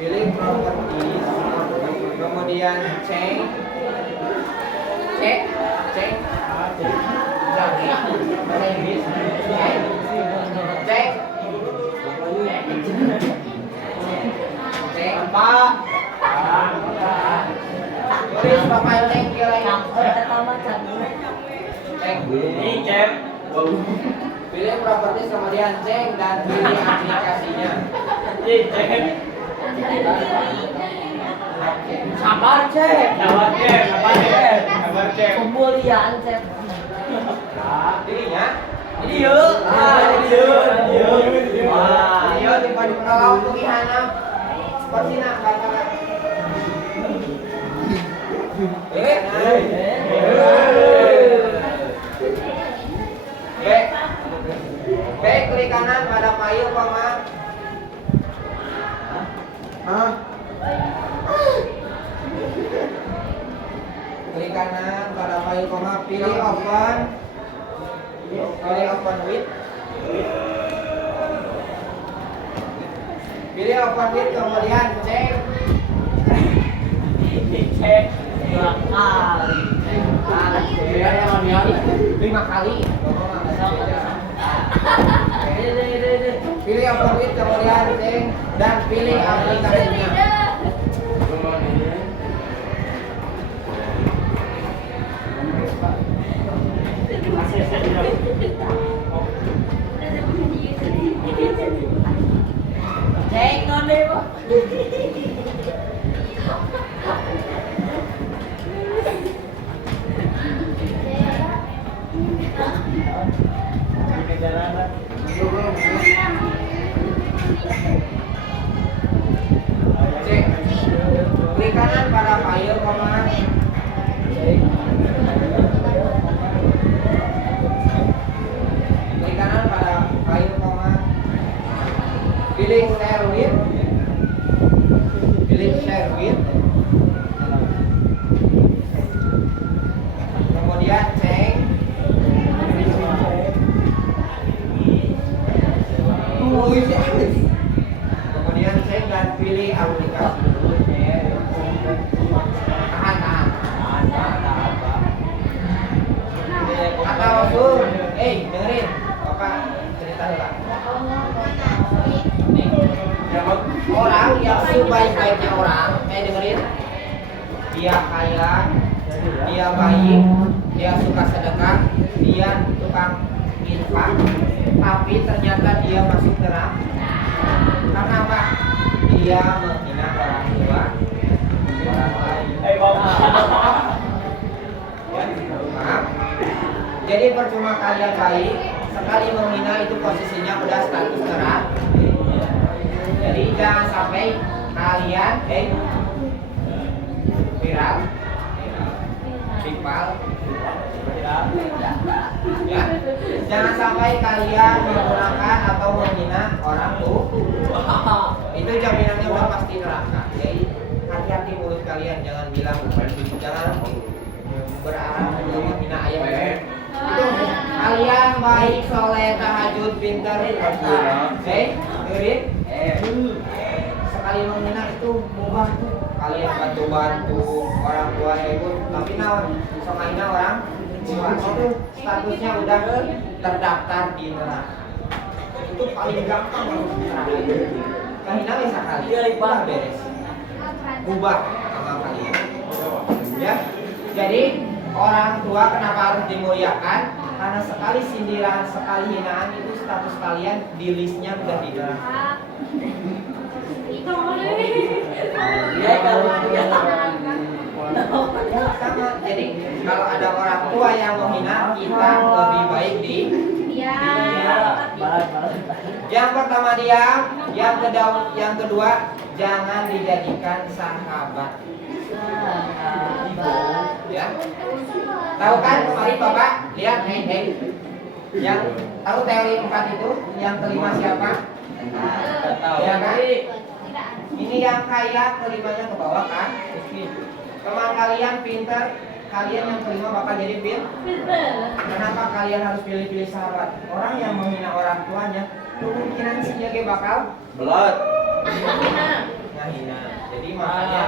Pilih properties. Kemudian change. Cek. Bahasa Inggris. Cek. Pak. Tulis Bapak link kira-kira. Cek. Ini cek. Pilih properties kemudian cek dan pilih aplikasinya. Ini cek. Sabar cek. Sabar cek. Kemuliaan cek. Pilihnya. Ini yuk. Ini yuk. Ayo tiba di kalau untuk ihana. Pasina katakan. B klik kanan pada file koma. Klik kanan pada file koma, pilih open with. Pilih open with kemudian cek. Cek. 2 kali. 5 kali. Pilih open with kemudian cek dan pilih aplikasinya. Cek non deh, Pak. Cek. Klik kanan pada file koma. Klik kanan pada file koma. Pilih share with. Kemudian cek. Kemudian cek dan pilih aplikasi. Tahan. Atau langsung, dengerin, Bapak cerita dulu. Orang yang sebaik-baiknya orang, dengerin, dia kaya, dia baik, dia suka sedekah, dia tukang infak, tapi ternyata dia masuk neraka. Karena apa? Dia menghina orang tua, orang lain. Maaf. Jadi percuma kalian baik, sekali menghina itu posisinya udah status neraka. Jadi jangan sampai kalian viral, ya. Jangan sampai kalian menggunakan atau menghina orang tua. Itu jaminannya udah pasti neraka. Jadi hati-hati mulut kalian, jangan bilang, jangan berarah menghina ayah. Itu kalian baik, soleh, tahajud, pintar, dengerin. Sekali menghina itu mubah tuh. Kalian bantu orang tua ibu, tapi naon soalnya orang tua itu statusnya udah terdaftar di neraka. Itu paling gampang untuk neraka. Menghina bisa kali, udah beres. Ubah sama kalian. Ya. Jadi orang tua kenapa harus dimuliakan? Karena sekali sindiran, sekali hinaan itu status kalian di listnya udah di neraka. Ya kalau dia sama. Jadi kalau ada orang tua yang menghina, kita lebih baik di. Yang pertama diam, yang kedua jangan dijadikan sahabat. Ya. Tahu kan kemarin Bapak lihat yang tahu teori 4 itu, yang kelima siapa? Ya kan? Ini yang kaya kelimanya ke bawah kan? Teman kalian pinter, kalian yang kelima bakal jadi kenapa kalian harus pilih-pilih sahabat? Orang yang menghina orang tuanya kemungkinan sih dia bakal Belat. ngahina. Jadi makanya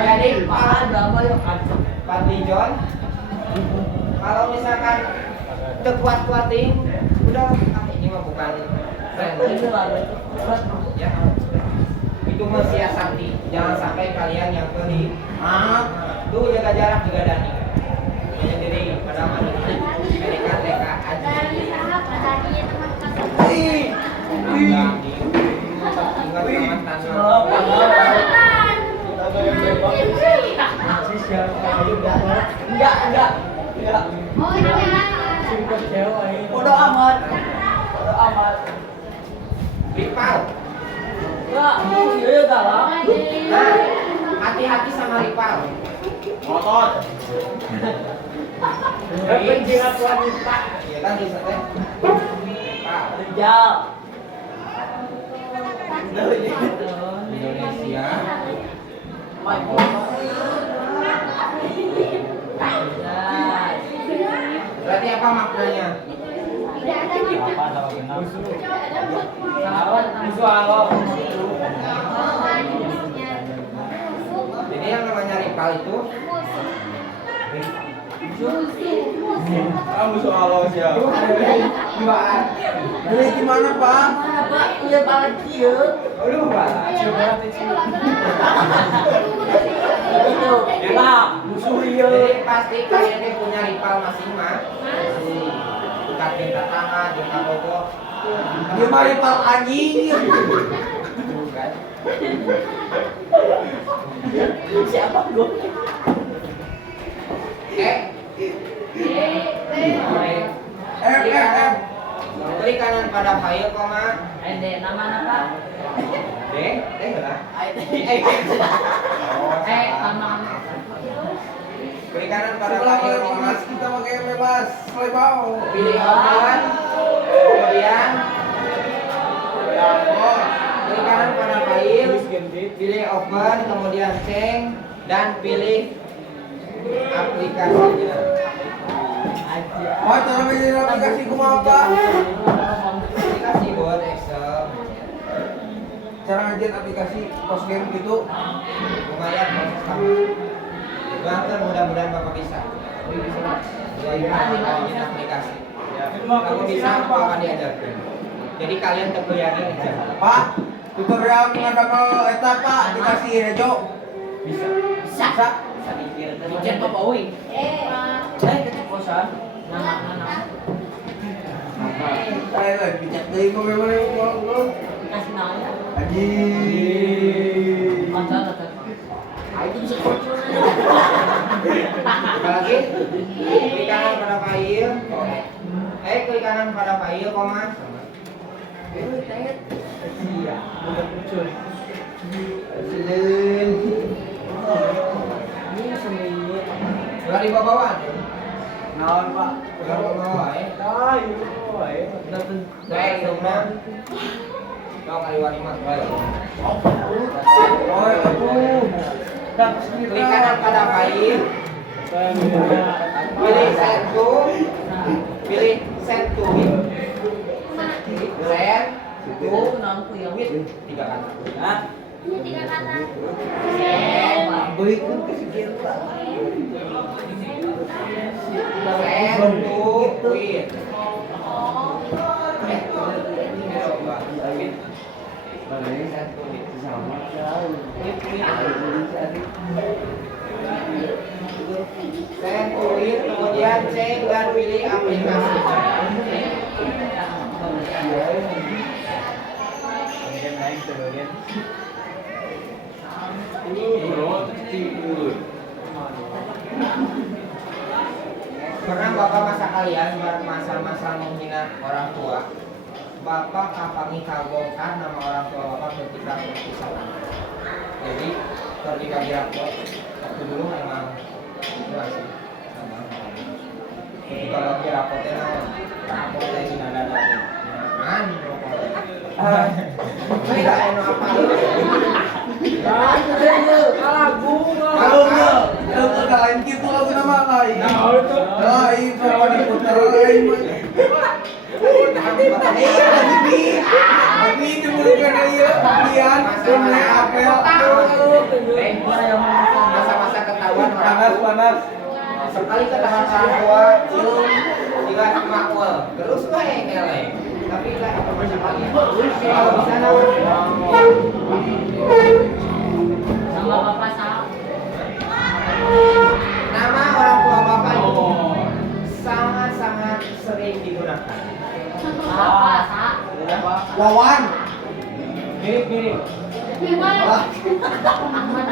jadi Pak John, kalau misalkan kuat-kuatin, udah ini mah bukan friendly. Ya, itu mensiasati. Jangan sampai kalian yang pelit. Tuh jaga jarak juga Dani. Jadi pada mana mereka TK aja. Dari tahap tadinya teman pasar. Ingat teman Enggak. Oh iya. Bodoh amat. Rival. Enggak, iya galak. Nah, hati-hati sama rival. Motor. Penjilat wanita. Iya kan bisa teh. Rival. Rijal. Indonesia. Berarti apa maknanya? Tidak ada Jadi yang namanya rival itu Kamu soal siapa? juaan. Ini gimana, Pak? Pak, iya banget kieu. Aduh, Pak. Itu, Pak, musuh ieu. Jadi pasti kalian ini punya rival masing-masing. Bukan kita tangan, kita bobo. Dia mah rival anjing. Bukan. Siapa gue? Klik kanan pada file, koma. Ede, nama apa? D, lah. Nama. Klik kanan pada Sebelah file, paling koma. mas kita pakai bebas. Selebau. Pilih open, kemudian klik kanan pada file, pilih open, kemudian ceng, dan pilih aplikasinya. Pak, cara bikin aplikasi kumaha, Pak? Aplikasi buat Excel, Cara ngajarin aplikasi post game gitu. lumayan proses kamu. Doakan mudah-mudahan Bapak bisa. Bikin aplikasi. Kamu bisa, apa akan diajarkan. Jadi kalian tergoyakin aja. Pak, tutorial ngadamel eta Pak dikasih rejo. Bisa. Bisa. Dijen Pak Owi. Keceplosan. Nama. Ayo lah, bijak deui kok memang ngomong. Kasih nama. Anjing. Pacar. Itu bisa kocok. Apalagi? Klik kanan pada file. Klik kanan pada file, koma. Silin. Ini semi. Ulah dibawa-bawa. Naon, Pak? Ulah dibawa, Baik, teman. Kau kali warimah. Oi, aduh. Klik kanan pada file. Pilih send to. Pilih send to with. Send to with 3 kata. Ini 3 kata. Baikun kesekian, Pak. Send to with. Send to with. Send to with, kemudian cek dan pilih aplikasi. Pernah Bapak masa kalian masa-masa menghina orang tua, Bapak kapangi kagongkan nama orang tua Bapak ketika perpisahan. Jadi ketika dirapot, waktu dulu memang itu masih sama. Ketika lagi rapotnya rapotnya di nada nada. Tidak enak apa Kalau lain gitu lagu nama lain. Lain kalau diputar lain. Ini dimulai dia, lian, dunia apel. Masa-masa ketahuan Panas panas. sekali ketahuan orang tua cilung jika makwel terus wae ngeleng tapi lah sekali kalau bisa Sama bapak sama. nama orang tua bapak itu sangat-sangat sering digunakan. Bapak sa. Wawan. Mirip-mirip. Gimana? Ahmad.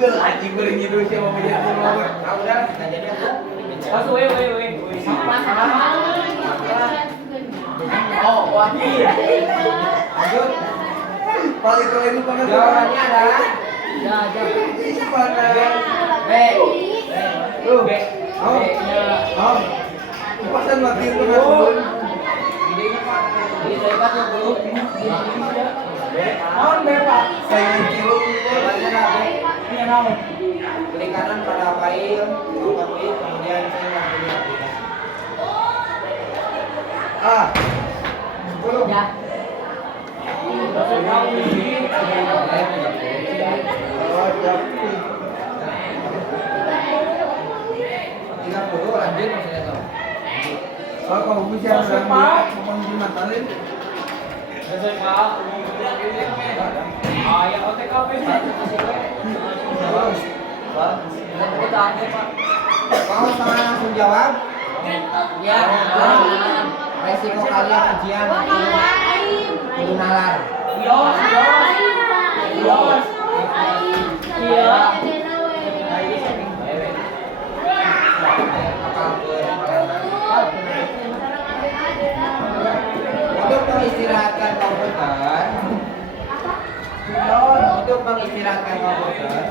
Tuh anjing beri gitu sih mau punya semua. Ah udah nggak jadi aku. Masuk weh. Sama. Oh, wakil. Lanjut. Paling itu lagi pakai Jawabannya adalah Ya. mana? B. Tuh. B. Oh. Oh. Pasan mati itu nggak turun. Saya cilung Klik kanan pada file, buka duit, kemudian saya pilih aplikasi. ah. Belum. Ya. Oh, tapi. 30 lanjut maksudnya tuh. Oh, kamu bisa bilang ngomong di Natalin. Mau sama langsung jawab? Ya. Resiko kalian ujian kudu nalar. Untuk mengistirahatkan komputer, untuk mengistirahatkan komputer,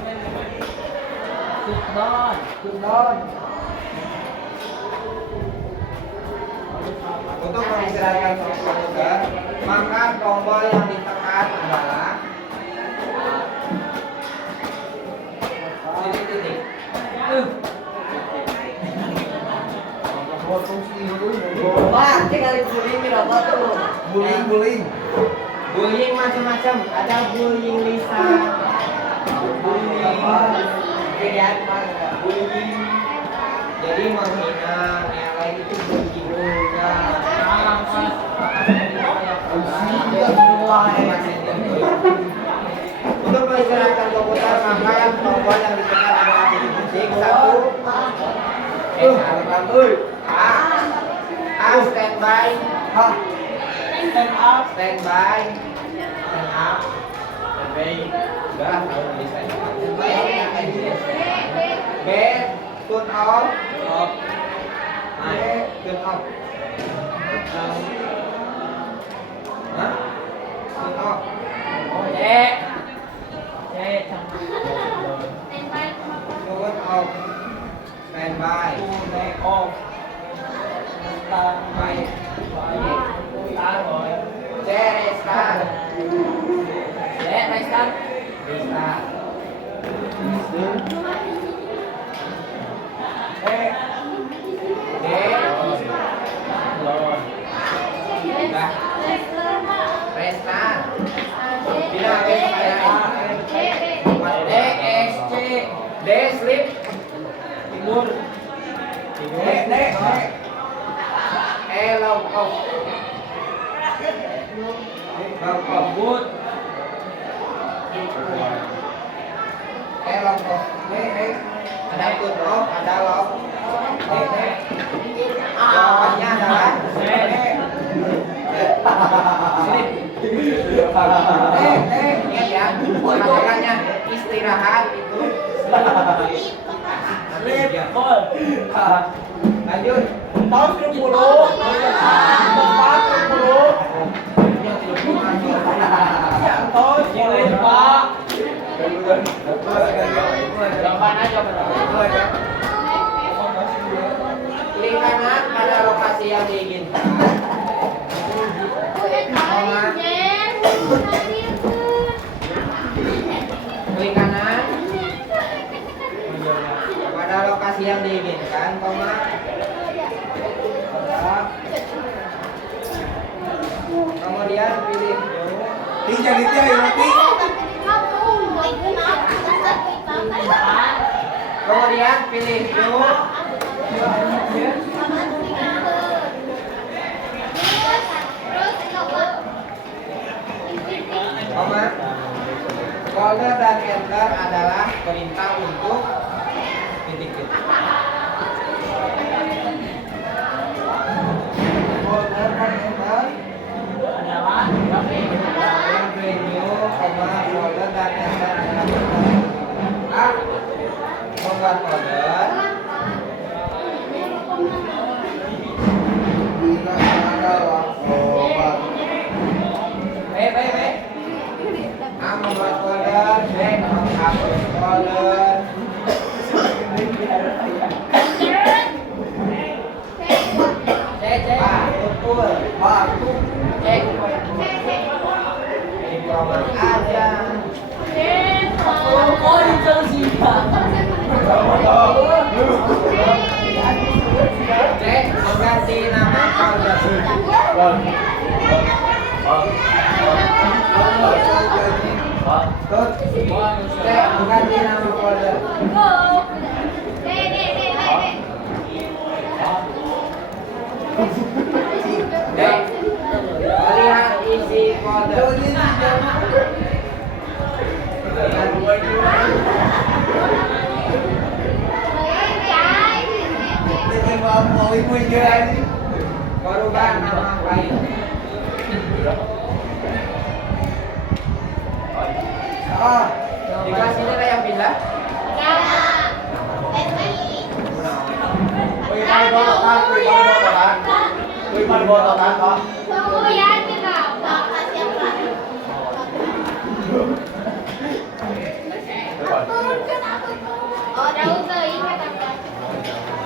untuk mengistirahatkan komputer, maka tombol yang ditekan adalah titik-titik. Buling. Bullying macam-macam, ada bullying lisan, bullying bullying. Jadi menghina, yang lain itu bullying juga. Untuk mengistirahatkan komputer, maka tombol yang ditekan adalah titik-titik. Satu, A standby, standby, udah lah tahu tulisan. B turn off, C turn off. Hah? Turn off. Turn off. Standby. C restart. Restart. D restart. Bila D S C D sleep tidur. E log off. Log off. Good. E log off. Ada turn off, ada log. Jawabannya adalah ingat ya, makanya istirahat itu lanjut. Tahun 10 klik kanan yang diinginkan. Klik kanan pada lokasi yang diinginkan, koma. Kemudian pilih Ti jadi ti ayo ti. kemudian pilih koma. Folder dan enter adalah perintah untuk titik-titik. Folder dan enter kemudian pilih new, koma, folder dan enter adalah perintah membuat folder. Membuat folder, menghapus folder. Betul. Cek. Ini program aja. Oh, di solusi. Cek mengganti nama folder. Cek mengganti nama folder. Cek melihat isi folder. Merubah nama file. Di kelas ini ada yang pindah?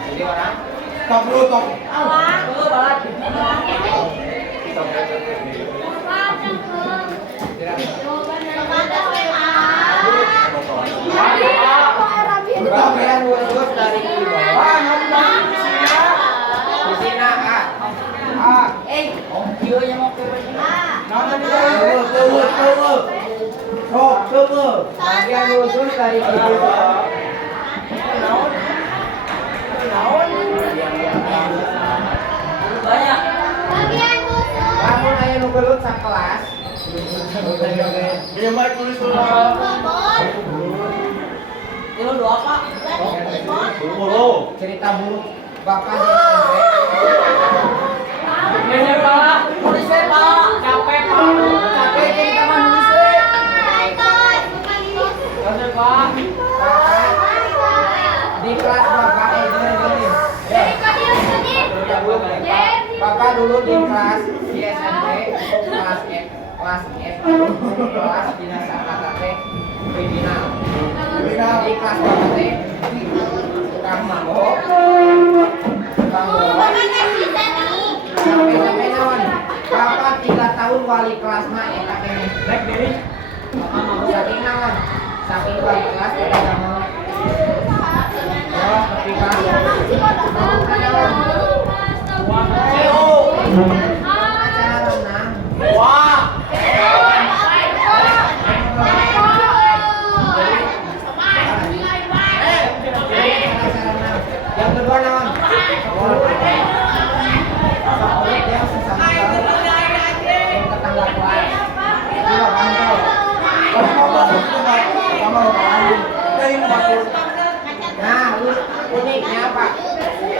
Jadi orang? Top dulu top. Bagian lulus dari bawah di sini Videonya mau ke bagian lulus dari bawah. banyak. Namun ayo nu gelut sakelas. Dia mic tulis dulu. Itu doa Pak. Cerita buruk Bapak di SMP. Ini Pak, nulis we Pak. Capek Pak. Capek cerita mah nulis we. Nulis Pak. Di kelas Bapak gini. Bapak dulu di kelas di SMP kelas F kelas dinasa kata teh kriminal. Di kelas Bapak teh tukang mabok, tukang bohong. Sampai naon? Bapak 3 tahun wali kelas mah eta kene. Rek deui. Saking naon? Saking wali kelas pada enggak mau. Oh, ketika yang kedua naon? Tetangga kelas. Dua kantor. Nah, uniknya Pak.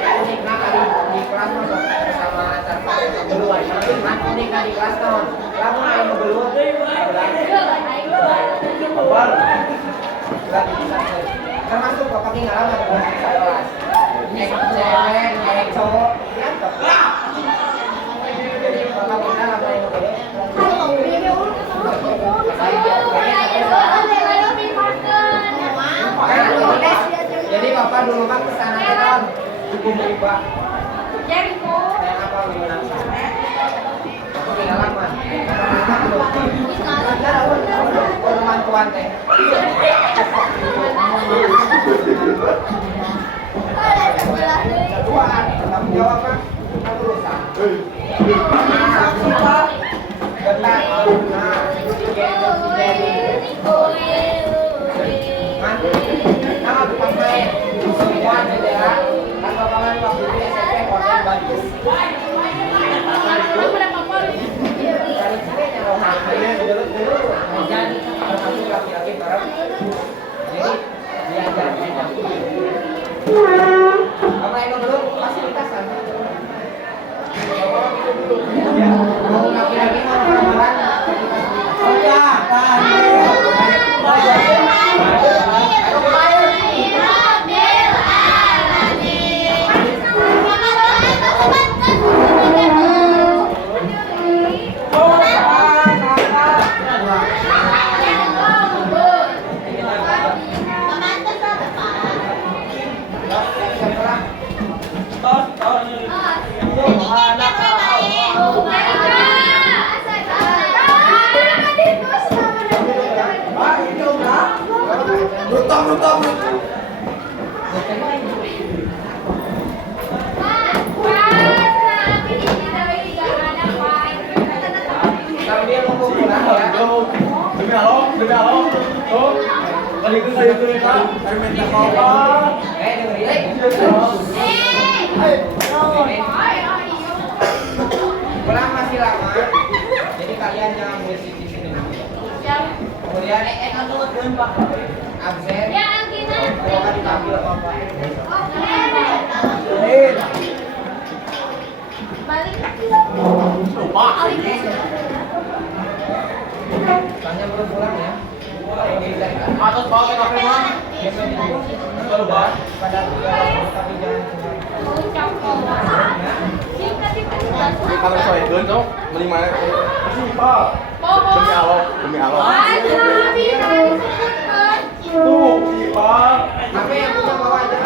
Uniknya kali di kelas masuk bersama tanpa kedua. Nah, uniknya di kelas naon? Kamu ayo ngebelut. Termasuk Bapak tinggalan ada kelas. Ini cewek, ini cowok. Jadi Bapak tinggal apa yang ngebelut? Jadi Bapak dulu mah kesana kan hukum riba. Kayak apa perempuan teh. Keduaan, tanggung jawab kan? Urusan. Saksi pak. Benar. Nah, nama tukang main. Semua jendela. Kan bapak waktu itu SMP hotel bagus. Dari sini nyarong HP-nya dulu. Jadi termasuk laki-laki bareng. Jadi diajar. Karena itu dulu fasilitas kan. Mau laki-laki mau perempuan. Lutang. Sambil nunggu pulang ya. Demi Allah. Oh, kali itu Kak. Saya minta maaf. Dengerin. Pulang masih lama. Jadi kalian jangan berisik di sini. Kemudian absen. Kalau nggak dipanggil apa? Tanya belum pulang ya? Atas bawah ke kafe mah. Kalau bah. Pada tapi jangan Kalau saya gun tuh melima. Pak. Demi Allah. Tuh, Pak. apa yang punya bawa aja?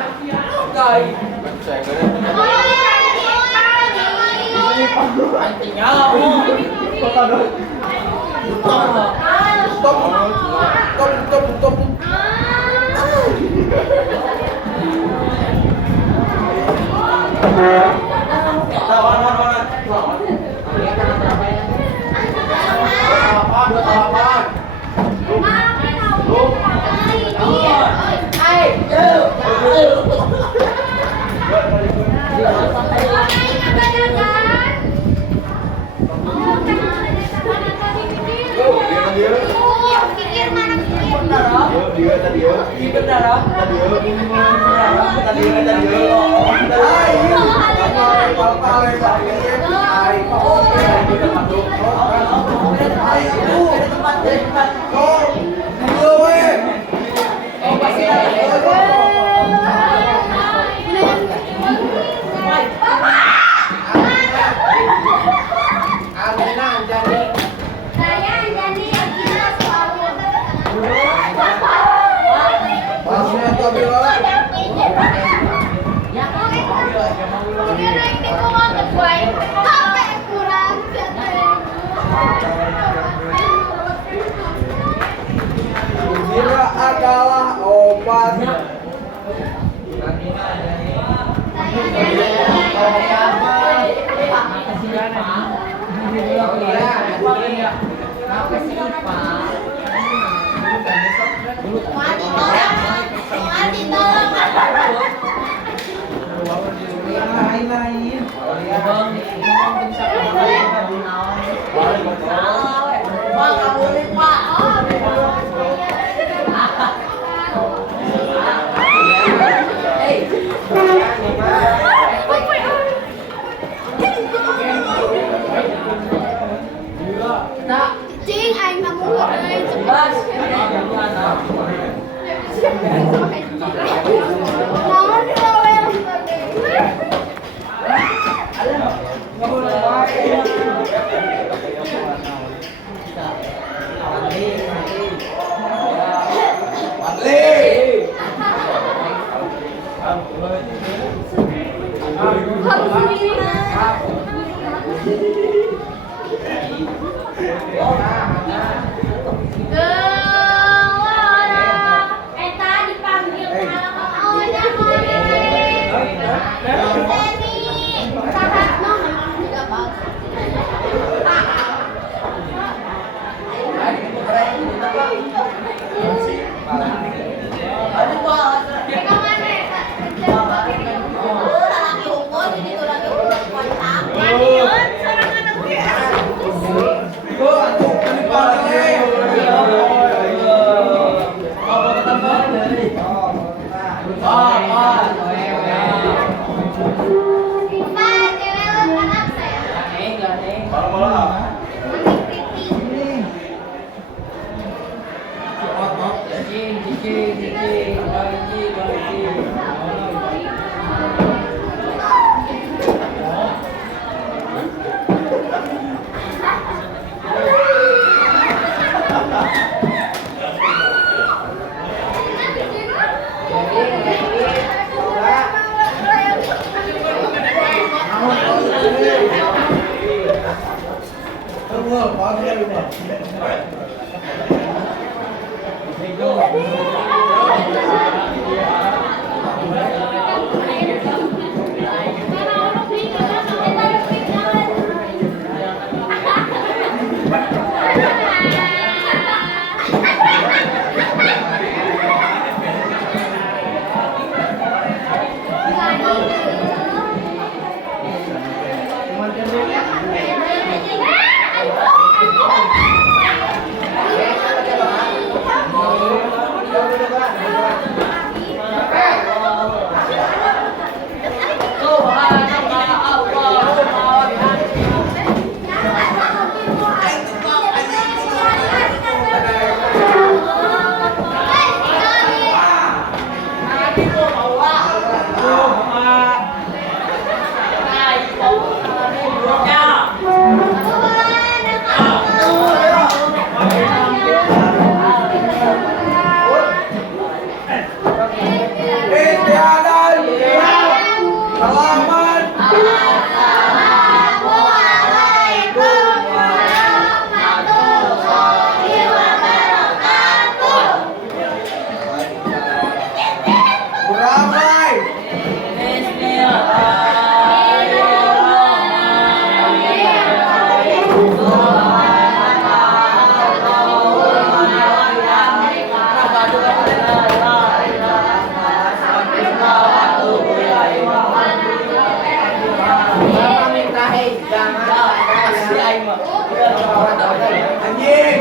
Kai. Saya gun. Anjingnya. Stop. Kalian kan berapa ya? Alina jadi Gila adalah obat. Lain-lain. Cing, anh mà muốn ở đây chụp nó đưa em Istiadat. Selamat. Assalamualaikum warahmatullahi wabarakatuh. Beramai. Bapak minta jangan Anjing.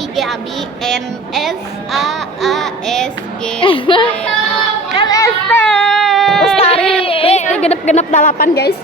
IG Abi NSAASG LST Lestari genep-genep 8 guys.